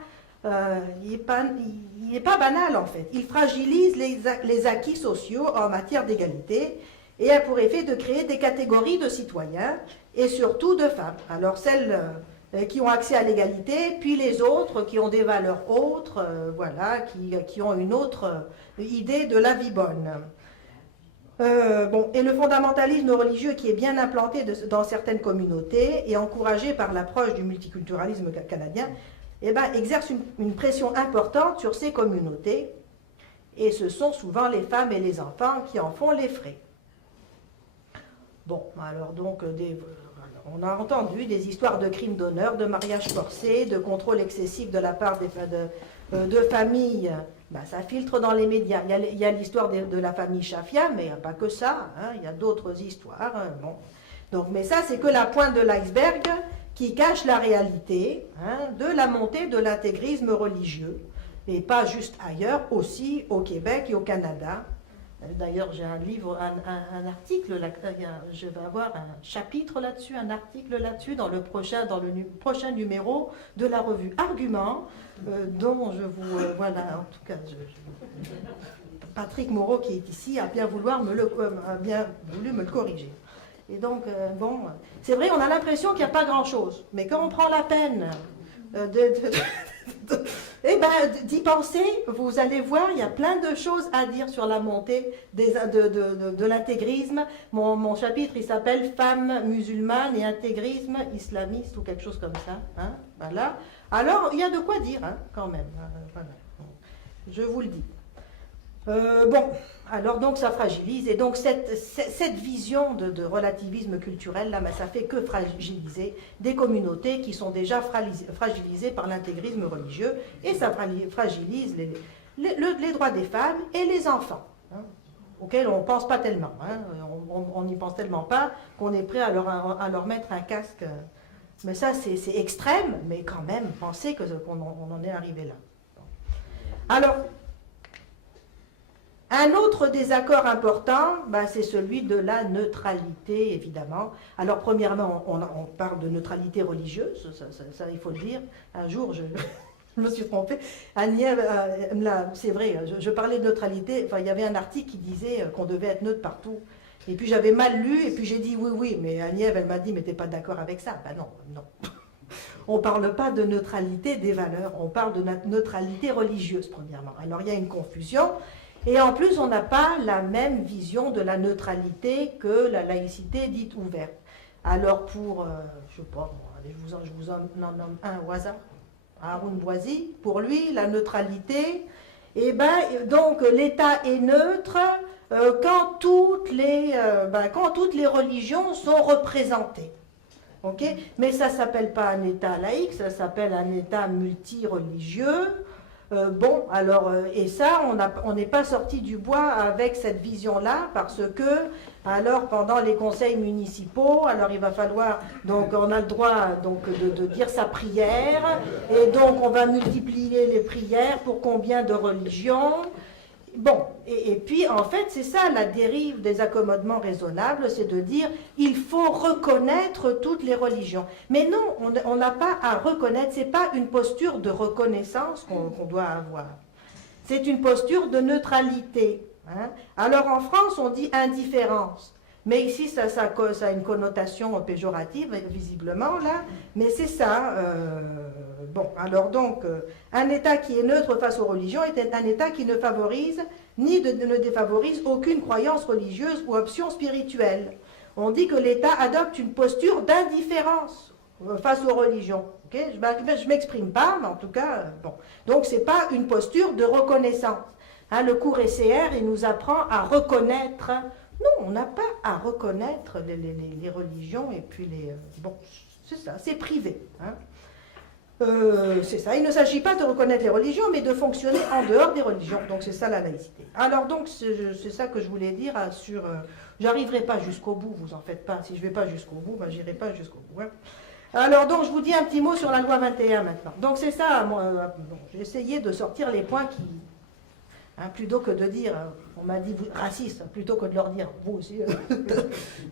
banal en fait. Il fragilise les acquis sociaux en matière d'égalité et a pour effet de créer des catégories de citoyens et surtout de femmes. Alors celles qui ont accès à l'égalité, puis les autres qui ont des valeurs autres, voilà, qui ont une autre idée de la vie bonne. Et le fondamentalisme religieux qui est bien implanté dans certaines communautés et encouragé par l'approche du multiculturalisme canadien, eh ben, exerce une pression importante sur ces communautés et ce sont souvent les femmes et les enfants qui en font les frais. Bon, alors donc, on a entendu des histoires de crimes d'honneur, de mariages forcés, de contrôle excessif de la part de familles. Ben, ça filtre dans les médias. Il y a l'histoire de la famille Chafia, mais il n'y a pas que ça. Hein, il y a d'autres histoires. Bon. Donc, mais ça, c'est que la pointe de l'iceberg qui cache la réalité de la montée de l'intégrisme religieux. Et pas juste ailleurs, aussi au Québec et au Canada. D'ailleurs, j'ai un livre, un article, je vais avoir un chapitre là-dessus, un article là-dessus dans le prochain numéro de la revue Argument, dont je vous, voilà, en tout cas, Patrick Moreau qui est ici a bien voulu me le corriger. Et donc, bon, c'est vrai, on a l'impression qu'il n'y a pas grand-chose, mais quand on prend la peine d'y penser, vous allez voir, il y a plein de choses à dire sur la montée de l'intégrisme. Mon chapitre, il s'appelle « Femmes musulmanes et intégrisme islamiste » ou quelque chose comme ça. Hein, voilà. Alors, il y a de quoi dire, hein, quand même. Voilà. Je vous le dis. Alors donc ça fragilise, et donc cette vision de relativisme culturel, là, ça fait que fragiliser des communautés qui sont déjà fragilisées par l'intégrisme religieux, et ça fragilise les droits des femmes et les enfants, hein, auxquels on ne pense pas tellement, hein, on n'y pense tellement pas qu'on est prêt à leur mettre un casque, mais ça c'est extrême, mais quand même, pensez qu'on en est arrivé là. Alors, un autre désaccord important, c'est celui de la neutralité, évidemment. Alors, premièrement, on parle de neutralité religieuse, ça il faut le dire. Un jour, je me suis trompée. Agnès, c'est vrai, je parlais de neutralité, enfin, il y avait un article qui disait qu'on devait être neutre partout. Et puis j'avais mal lu, et puis j'ai dit oui, mais Agnès, elle m'a dit, mais t'es pas d'accord avec ça? Ben non. On ne parle pas de neutralité des valeurs, on parle de neutralité religieuse, premièrement. Alors, il y a une confusion. Et en plus, on n'a pas la même vision de la neutralité que la laïcité dite ouverte. Alors pour, je sais pas, je vous en nomme un au hasard, Haroun Bouazi, pour lui, la neutralité, donc l'État est neutre quand toutes les religions sont représentées. Okay, mais ça ne s'appelle pas un État laïque, ça s'appelle un État multireligieux. Et ça, on n'est pas sorti du bois avec cette vision-là, parce que, alors, pendant les conseils municipaux, alors il va falloir, donc on a le droit donc, de dire sa prière, et donc on va multiplier les prières pour combien de religions. Bon, et puis en fait, c'est ça la dérive des accommodements raisonnables, c'est de dire il faut reconnaître toutes les religions. Mais non, on n'a pas à reconnaître, c'est pas une posture de reconnaissance qu'on doit avoir. C'est une posture de neutralité. Hein. Alors en France, on dit indifférence. Mais ici, ça a une connotation péjorative, visiblement, là. Mais c'est ça. Alors donc, un État qui est neutre face aux religions est un État qui ne favorise ni ne défavorise aucune croyance religieuse ou option spirituelle. On dit que l'État adopte une posture d'indifférence face aux religions. Okay, je ne m'exprime pas, mais en tout cas, bon. Donc, ce n'est pas une posture de reconnaissance. Hein, le cours ECR, il nous apprend à reconnaître Non, on n'a pas à reconnaître les religions et puis les... bon, c'est ça, c'est privé. Hein. C'est ça, il ne s'agit pas de reconnaître les religions, mais de fonctionner en dehors des religions. Donc c'est ça la laïcité. Alors donc, c'est ça que je voulais dire sur... j'arriverai pas jusqu'au bout, vous en faites pas. Si je vais pas jusqu'au bout, ben, j'irai pas jusqu'au bout. Hein. Alors donc, je vous dis un petit mot sur la loi 21 maintenant. Donc c'est ça, bon, j'ai essayé de sortir les points qui... Hein, plutôt que de dire, on m'a dit raciste, plutôt que de leur dire, vous aussi,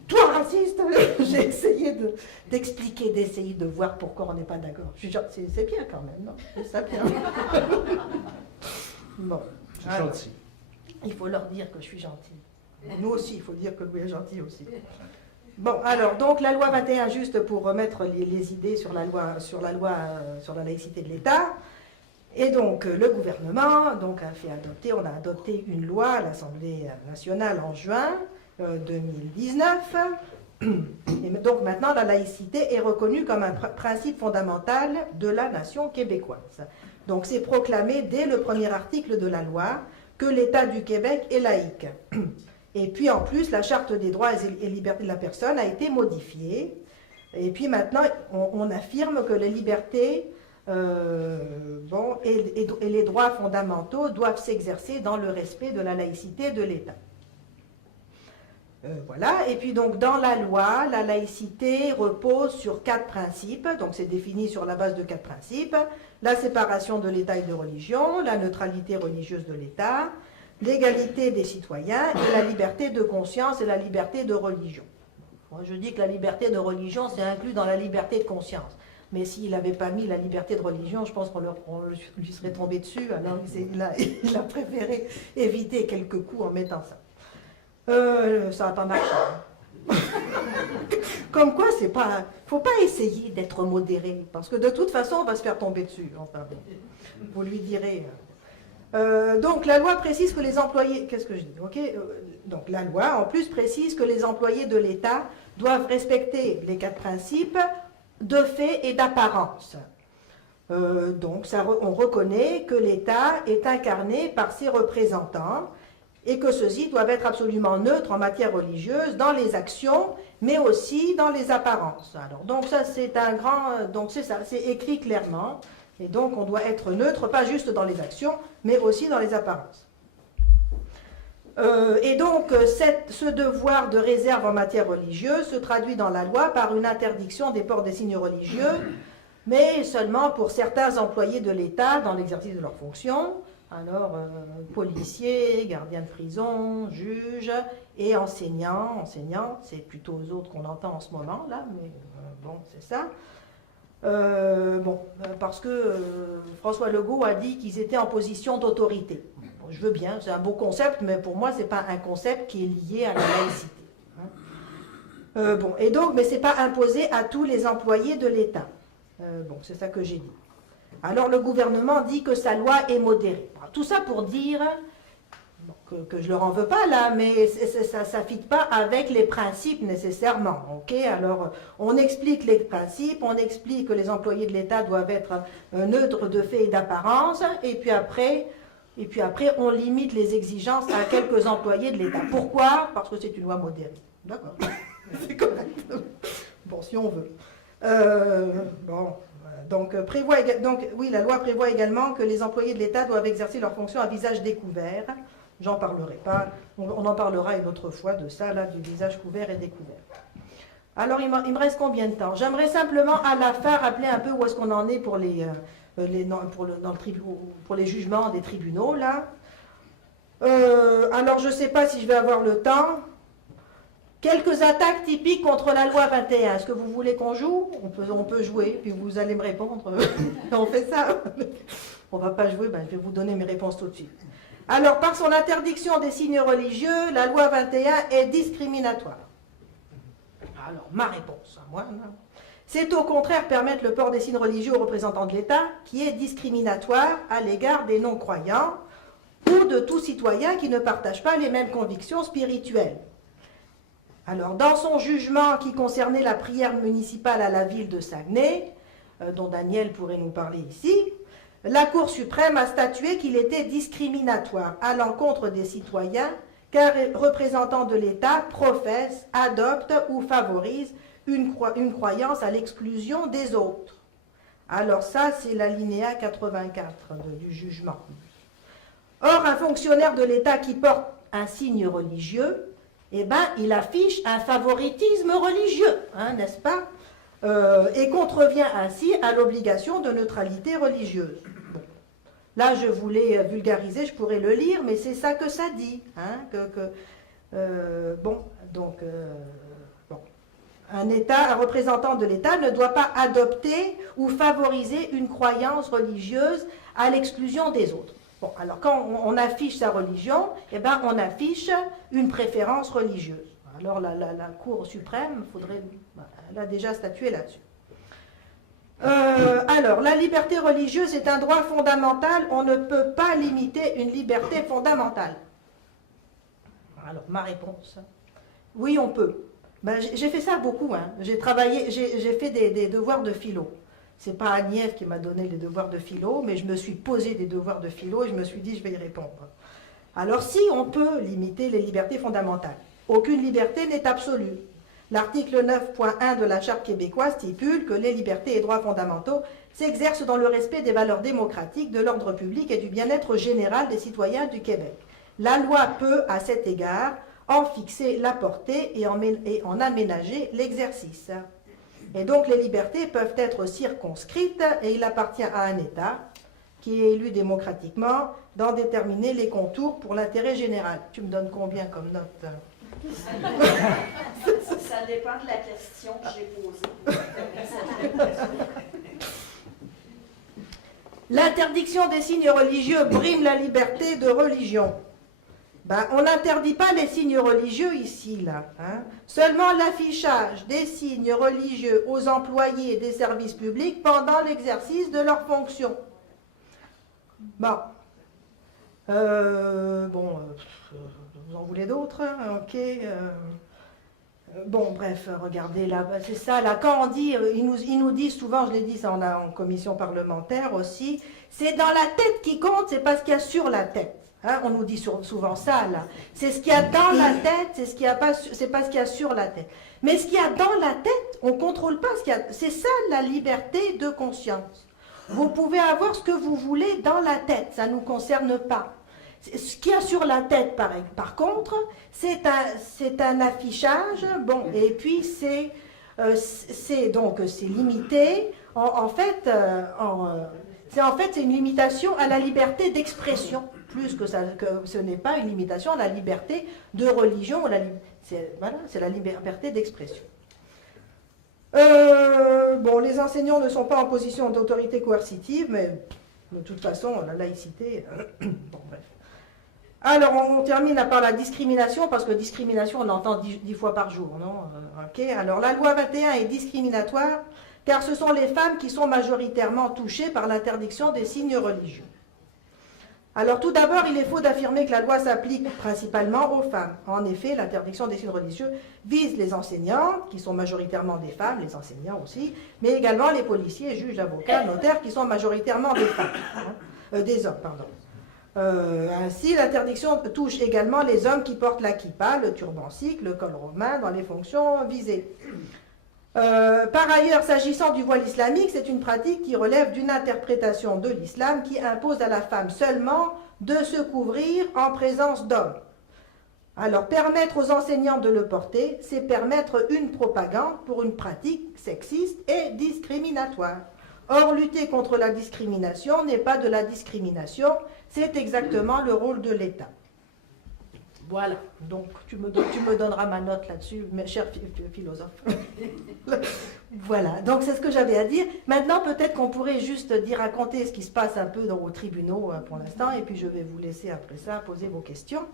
toi raciste, j'ai essayé d'expliquer, d'essayer de voir pourquoi on n'est pas d'accord. C'est bien quand même, non? C'est ça bien. Bon. C'est gentil. Il faut leur dire que je suis gentille. Nous aussi, il faut dire que Louis est gentil aussi. Bon, alors, donc la loi 21, juste pour remettre les idées sur la laïcité de l'État. Et donc, le gouvernement donc, on a adopté une loi à l'Assemblée nationale en juin 2019. Et donc, maintenant, la laïcité est reconnue comme un principe fondamental de la nation québécoise. Donc, c'est proclamé dès le premier article de la loi que l'État du Québec est laïque. Et puis, en plus, la Charte des droits et libertés de la personne a été modifiée. Et puis, maintenant, on affirme que les libertés... et les droits fondamentaux doivent s'exercer dans le respect de la laïcité de l'État. Voilà, et puis donc dans la loi, la laïcité repose sur 4 principes, donc c'est défini sur la base de 4 principes, la séparation de l'État et de religion, la neutralité religieuse de l'État, l'égalité des citoyens et la liberté de conscience et la liberté de religion. Moi je dis que la liberté de religion c'est inclus dans la liberté de conscience. Mais s'il n'avait pas mis la liberté de religion, je pense qu'on lui serait tombé dessus. Alors il a préféré éviter quelques coups en mettant ça. Ça n'a pas marché. Comme quoi, il ne faut pas essayer d'être modéré, parce que de toute façon, on va se faire tomber dessus. Enfin, vous lui direz. Donc la loi précise que les employés... Qu'est-ce que je dis? Donc la loi, en plus, précise que les employés de l'État doivent respecter les 4 principes de fait et d'apparence. Donc on reconnaît que l'État est incarné par ses représentants et que ceux-ci doivent être absolument neutres en matière religieuse dans les actions, mais aussi dans les apparences. Alors, donc ça c'est donc c'est ça, c'est écrit clairement, et donc on doit être neutre, pas juste dans les actions, mais aussi dans les apparences. Et donc, ce devoir de réserve en matière religieuse se traduit dans la loi par une interdiction des ports des signes religieux, mais seulement pour certains employés de l'État dans l'exercice de leurs fonctions, alors policiers, gardiens de prison, juges et enseignants. Enseignants, c'est plutôt aux autres qu'on entend en ce moment, là, mais bon, c'est ça. Parce que François Legault a dit qu'ils étaient en position d'autorité. Je veux bien, c'est un beau concept, mais pour moi, ce n'est pas un concept qui est lié à la laïcité. Et donc, mais ce n'est pas imposé à tous les employés de l'État. C'est ça que j'ai dit. Alors, le gouvernement dit que sa loi est modérée. Tout ça pour dire que je ne leur en veux pas, là, mais ça ne fit pas avec les principes nécessairement. Alors, on explique les principes, on explique que les employés de l'État doivent être neutres de fait et d'apparence, et puis après, on limite les exigences à quelques employés de l'État. Pourquoi? Parce que c'est une loi modérée. D'accord. C'est correct. Bon, si on veut. Donc, la loi prévoit également que les employés de l'État doivent exercer leurs fonctions à visage découvert. J'en parlerai pas. On en parlera une autre fois de ça, là, du visage couvert et découvert. Alors, il me reste combien de temps? J'aimerais simplement, à la fin, rappeler un peu où est-ce qu'on en est pour les jugements des tribunaux, là. Alors, je ne sais pas si je vais avoir le temps. Quelques attaques typiques contre la loi 21. Est-ce que vous voulez qu'on joue? On peut jouer, puis vous allez me répondre. On fait ça? On ne va pas jouer, je vais vous donner mes réponses tout de suite. Alors, par son interdiction des signes religieux, la loi 21 est discriminatoire. Alors, ma réponse, à moi, c'est au contraire permettre le port des signes religieux aux représentants de l'État, qui est discriminatoire à l'égard des non-croyants ou de tout citoyen qui ne partage pas les mêmes convictions spirituelles. Alors, dans son jugement qui concernait la prière municipale à la ville de Saguenay, dont Daniel pourrait nous parler ici, la Cour suprême a statué qu'il était discriminatoire à l'encontre des citoyens qu'un représentant de l'État professe, adopte ou favorise une croyance à l'exclusion des autres. Alors ça, c'est l'alinéa 84 du jugement. Or, un fonctionnaire de l'État qui porte un signe religieux, eh ben, il affiche un favoritisme religieux, hein, n'est-ce pas, et contrevient ainsi à l'obligation de neutralité religieuse. Bon. Là, je voulais vulgariser, je pourrais le lire, mais c'est ça que ça dit. Hein, bon, donc, bon. Un représentant de l'État ne doit pas adopter ou favoriser une croyance religieuse à l'exclusion des autres. Bon, alors quand on affiche sa religion, eh ben, on affiche une préférence religieuse. Alors la Cour suprême, elle a déjà statué là-dessus. Alors, la liberté religieuse est un droit fondamental, on ne peut pas limiter une liberté fondamentale. Alors, ma réponse, oui, on peut. Ben, j'ai fait ça beaucoup, hein. J'ai fait des devoirs de philo. C'est pas Agnès qui m'a donné les devoirs de philo, mais je me suis posé des devoirs de philo et je me suis dit, je vais y répondre. Alors, si on peut limiter les libertés fondamentales, aucune liberté n'est absolue. L'article 9.1 de la Charte québécoise stipule que les libertés et droits fondamentaux s'exercent dans le respect des valeurs démocratiques, de l'ordre public et du bien-être général des citoyens du Québec. La loi peut, à cet égard, en fixer la portée et en aménager l'exercice. Et donc les libertés peuvent être circonscrites et il appartient à un État qui est élu démocratiquement d'en déterminer les contours pour l'intérêt général. Tu me donnes combien comme note? Ça dépend de la question que j'ai posée. L'interdiction des signes religieux brime la liberté de religion. Ben, on n'interdit pas les signes religieux ici, là. Hein. Seulement l'affichage des signes religieux aux employés des services publics pendant l'exercice de leurs fonctions. Bon. Vous en voulez d'autres, hein? Ok. Bon, bref, regardez, là, c'est ça, là, quand on dit, ils nous disent souvent, je l'ai dit ça en commission parlementaire aussi, c'est dans la tête qui compte, c'est pas ce qu'il y a sur la tête. Hein, on nous dit souvent ça, là. C'est ce qu'il y a dans la tête, c'est pas ce qu'il y a sur la tête. Mais ce qu'il y a dans la tête, on ne contrôle pas ce qu'il y a. C'est ça la liberté de conscience. Vous pouvez avoir ce que vous voulez dans la tête, ça ne nous concerne pas. Ce qu'il y a sur la tête, par contre, c'est un affichage, bon, et puis c'est limité. En fait, c'est une limitation à la liberté d'expression, plus que ce n'est pas une limitation à la liberté de religion. C'est la liberté d'expression. Bon, les enseignants ne sont pas en position d'autorité coercitive, mais de toute façon, la laïcité, bon, bref. Alors, on termine par la discrimination, parce que discrimination, on l'entend 10 fois par jour, non? Ok. Alors, la loi 21 est discriminatoire, car ce sont les femmes qui sont majoritairement touchées par l'interdiction des signes religieux. Alors, tout d'abord, il est faux d'affirmer que la loi s'applique principalement aux femmes. En effet, l'interdiction des signes religieux vise les enseignants, qui sont majoritairement des femmes, les enseignants aussi, mais également les policiers, juges, avocats, notaires, qui sont majoritairement des femmes, des hommes, pardon. Ainsi, l'interdiction touche également les hommes qui portent la kippa, le turban sikh, le col romain dans les fonctions visées. Par ailleurs, s'agissant du voile islamique, c'est une pratique qui relève d'une interprétation de l'islam qui impose à la femme seulement de se couvrir en présence d'hommes. Alors, permettre aux enseignants de le porter, c'est permettre une propagande pour une pratique sexiste et discriminatoire. Or, lutter contre la discrimination n'est pas de la discrimination, c'est exactement le rôle de l'État. Voilà, donc tu me donneras ma note là-dessus, mes chers philosophes. Voilà, donc c'est ce que j'avais à dire. Maintenant, peut-être qu'on pourrait juste raconter ce qui se passe un peu aux tribunaux pour l'instant, et puis je vais vous laisser après ça poser vos questions.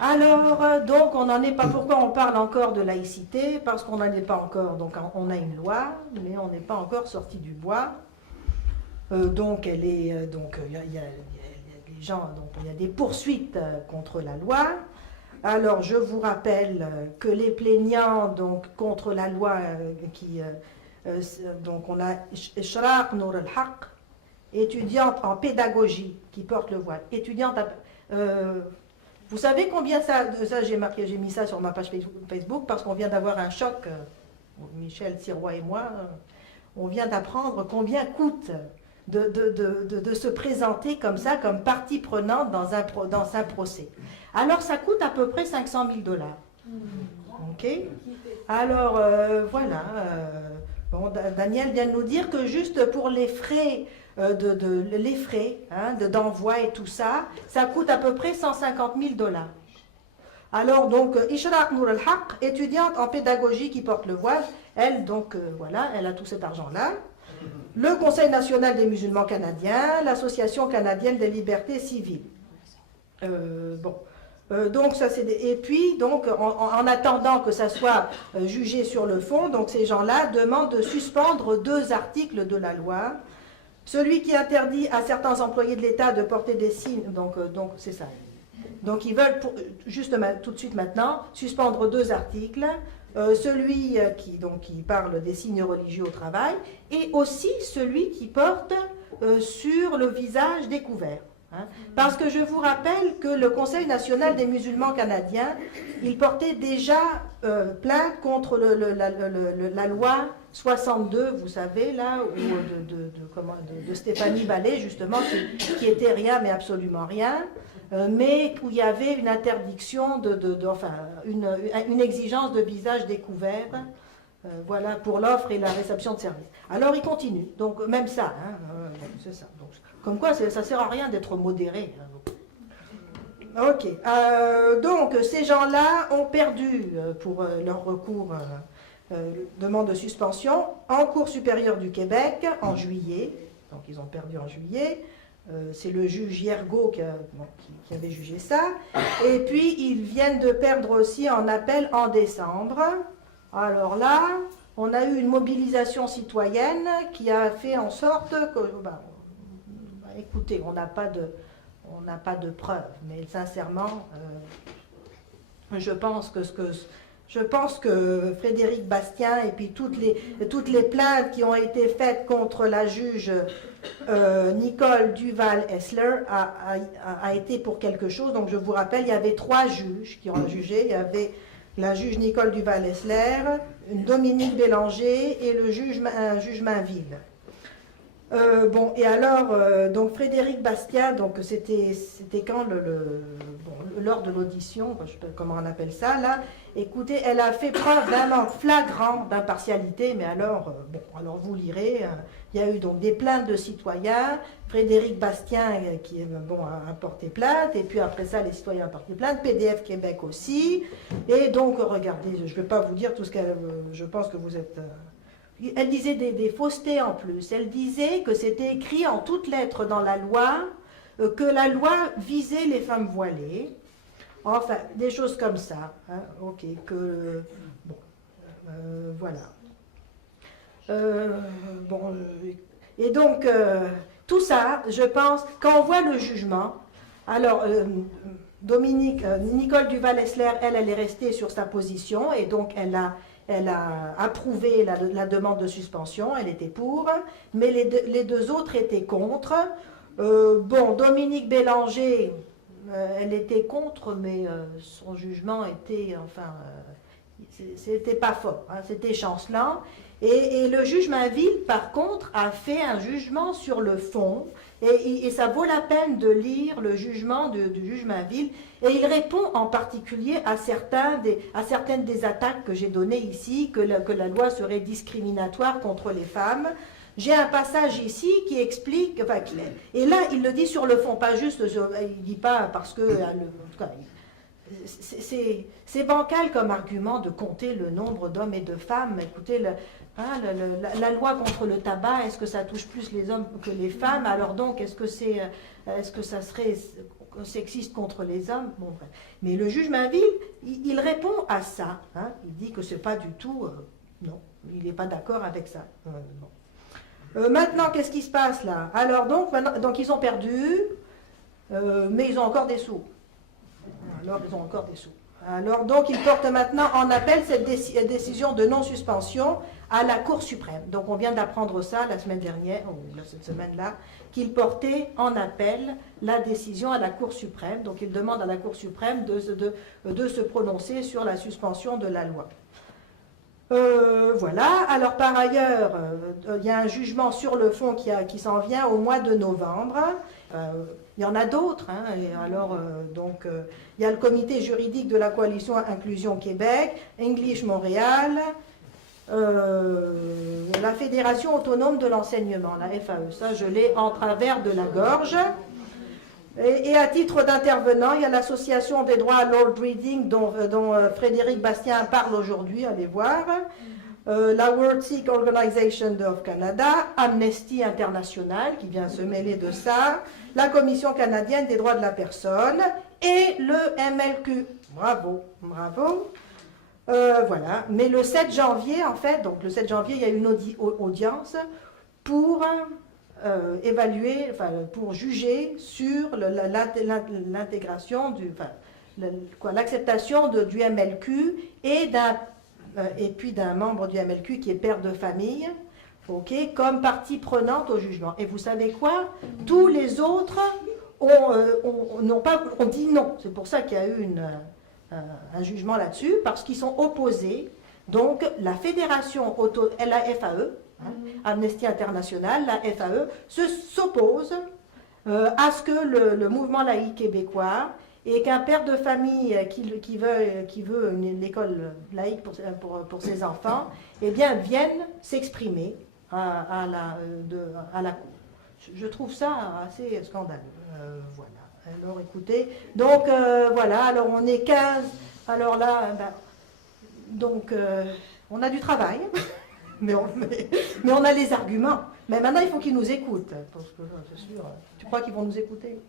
Alors, donc, on n'en est pas. Pourquoi on parle encore de laïcité? Parce qu'on n'en est pas encore. Donc, on a une loi, mais on n'est pas encore sorti du bois. Donc, elle est. Donc, il y a des gens. Donc, il y a des poursuites contre la loi. Alors, je vous rappelle que les plaignants donc contre la loi donc, on a Ishraq Nour al-Haq, étudiante en pédagogie qui porte le voile, étudiante Vous savez combien ça j'ai mis ça sur ma page Facebook parce qu'on vient d'avoir un choc, Michel Sirois et moi, on vient d'apprendre combien coûte de se présenter comme ça, comme partie prenante dans un procès. Alors ça coûte à peu près 500 000 $. Ok. Alors voilà. Bon, Daniel vient de nous dire que juste pour les frais, d'envoi et tout ça, ça coûte à peu près 150 000 $. Alors donc, Ishraq Nour al-Haq, étudiante en pédagogie qui porte le voile, elle donc voilà, elle a tout cet argent-là. Le Conseil national des musulmans canadiens, l'Association canadienne des libertés civiles. Donc ça c'est et puis donc en attendant que ça soit jugé sur le fond, donc ces gens-là demandent de suspendre 2 articles de la loi. Celui qui interdit à certains employés de l'État de porter des signes, donc c'est ça. Donc ils veulent tout de suite maintenant suspendre 2 articles. Celui qui parle des signes religieux au travail et aussi celui qui porte sur le visage découvert. Parce que je vous rappelle que le Conseil national des musulmans canadiens, il portait déjà plainte contre la loi 62, vous savez, là, de Stéphanie Ballet, justement, qui était rien, mais absolument rien, mais où il y avait une interdiction, une exigence de visage découvert, voilà, pour l'offre et la réception de services. Alors, il continue, donc même ça, c'est ça. Donc, comme quoi, ça ne sert à rien d'être modéré. Ok. Donc, ces gens-là ont perdu pour leur recours, demande de suspension, en Cour supérieure du Québec, en juillet. Donc, ils ont perdu en juillet. C'est le juge Hiergaud qui avait jugé ça. Et puis, ils viennent de perdre aussi en appel en décembre. Alors là, on a eu une mobilisation citoyenne qui a fait en sorte que... écoutez, on n'a pas de preuves, mais sincèrement, je pense que Frédéric Bastien et puis toutes les plaintes qui ont été faites contre la juge Nicole Duval-Essler a été pour quelque chose. Donc je vous rappelle, il y avait 3 juges qui ont jugé. Il y avait la juge Nicole Duval-Essler, Dominique Bélanger et le juge Mainville. Et alors, donc Frédéric Bastien, donc c'était quand lors de l'audition, je sais pas comment on appelle ça, là, écoutez, elle a fait preuve d'un manque flagrant d'impartialité, mais alors, alors vous lirez, il y a eu donc des plaintes de citoyens, Frédéric Bastien qui a porté plainte, et puis après ça, les citoyens ont porté plainte, PDF Québec aussi, et donc, regardez, je ne vais pas vous dire tout ce qu'elle, je pense que vous êtes... Elle disait des faussetés en plus. Elle disait que c'était écrit en toutes lettres dans la loi, que la loi visait les femmes voilées. Enfin, des choses comme ça. Ok, voilà. Et donc, tout ça, je pense, quand on voit le jugement, alors, Nicole Duval-Essler, elle est restée sur sa position, et donc elle a approuvé la demande de suspension, elle était pour, mais les 2 autres étaient contre. Dominique Bélanger, elle était contre, mais son jugement était, c'était pas fort, c'était chancelant. Et le juge Mainville, par contre, a fait un jugement sur le fond, et ça vaut la peine de lire le jugement du juge Mainville, et il répond en particulier à certaines des attaques que j'ai données ici, que la loi serait discriminatoire contre les femmes. J'ai un passage ici qui explique, et là il le dit sur le fond, pas juste, il ne dit pas parce que, en tout cas, c'est bancal comme argument de compter le nombre d'hommes et de femmes. Écoutez, la loi contre le tabac, est-ce que ça touche plus les hommes que les femmes? Alors donc, est-ce que ça serait sexiste contre les hommes? Bon, bref. Mais le juge Mainville, il répond à ça. Il dit que c'est pas du tout... non, il n'est pas d'accord avec ça. Maintenant, qu'est-ce qui se passe là? Alors donc ils ont perdu, mais ils ont encore des sous. Alors ils ont encore des sous. Alors, donc, il porte maintenant en appel cette décision de non-suspension à la Cour suprême. Donc, on vient d'apprendre ça la semaine dernière, ou cette semaine-là, qu'il portait en appel la décision à la Cour suprême. Donc, il demande à la Cour suprême de se prononcer sur la suspension de la loi. Voilà. Alors, par ailleurs, il y a un jugement sur le fond qui s'en vient au mois de novembre. Il y en a d'autres. Hein, et alors, il y a le comité juridique de la coalition Inclusion Québec, English Montréal, la Fédération autonome de l'enseignement, la FAE. Ça, je l'ai en travers de la gorge. Et à titre d'intervenant, il y a l'Association des droits à Lord Reading dont Frédéric Bastien parle aujourd'hui, allez voir. La World Sikh Organization of Canada, Amnesty International qui vient se mêler de ça, la Commission canadienne des droits de la personne et le MLQ. Bravo, bravo. Voilà. Mais le 7 janvier, en fait, donc le 7 janvier, il y a une audience pour évaluer, enfin, pour juger sur l'intégration, l'acceptation du MLQ et puis d'un membre du MLQ qui est père de famille, okay, comme partie prenante au jugement. Et vous savez quoi? Tous les autres ont dit non. C'est pour ça qu'il y a eu un jugement là-dessus, parce qu'ils sont opposés. Donc, la fédération la FAE, Amnesty International, la FAE, s'oppose à ce que le mouvement laïque québécois et qu'un père de famille qui veut une école laïque pour ses enfants, eh bien, vienne s'exprimer à la Cour. Je trouve ça assez scandaleux. Voilà. Alors, écoutez, donc, voilà, alors on est 15, alors là, on a du travail, mais on a les arguments. Mais maintenant, il faut qu'ils nous écoutent, parce que, c'est sûr, tu crois qu'ils vont nous écouter?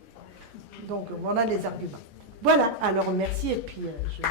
Donc, on a les arguments. Voilà, alors merci, et puis je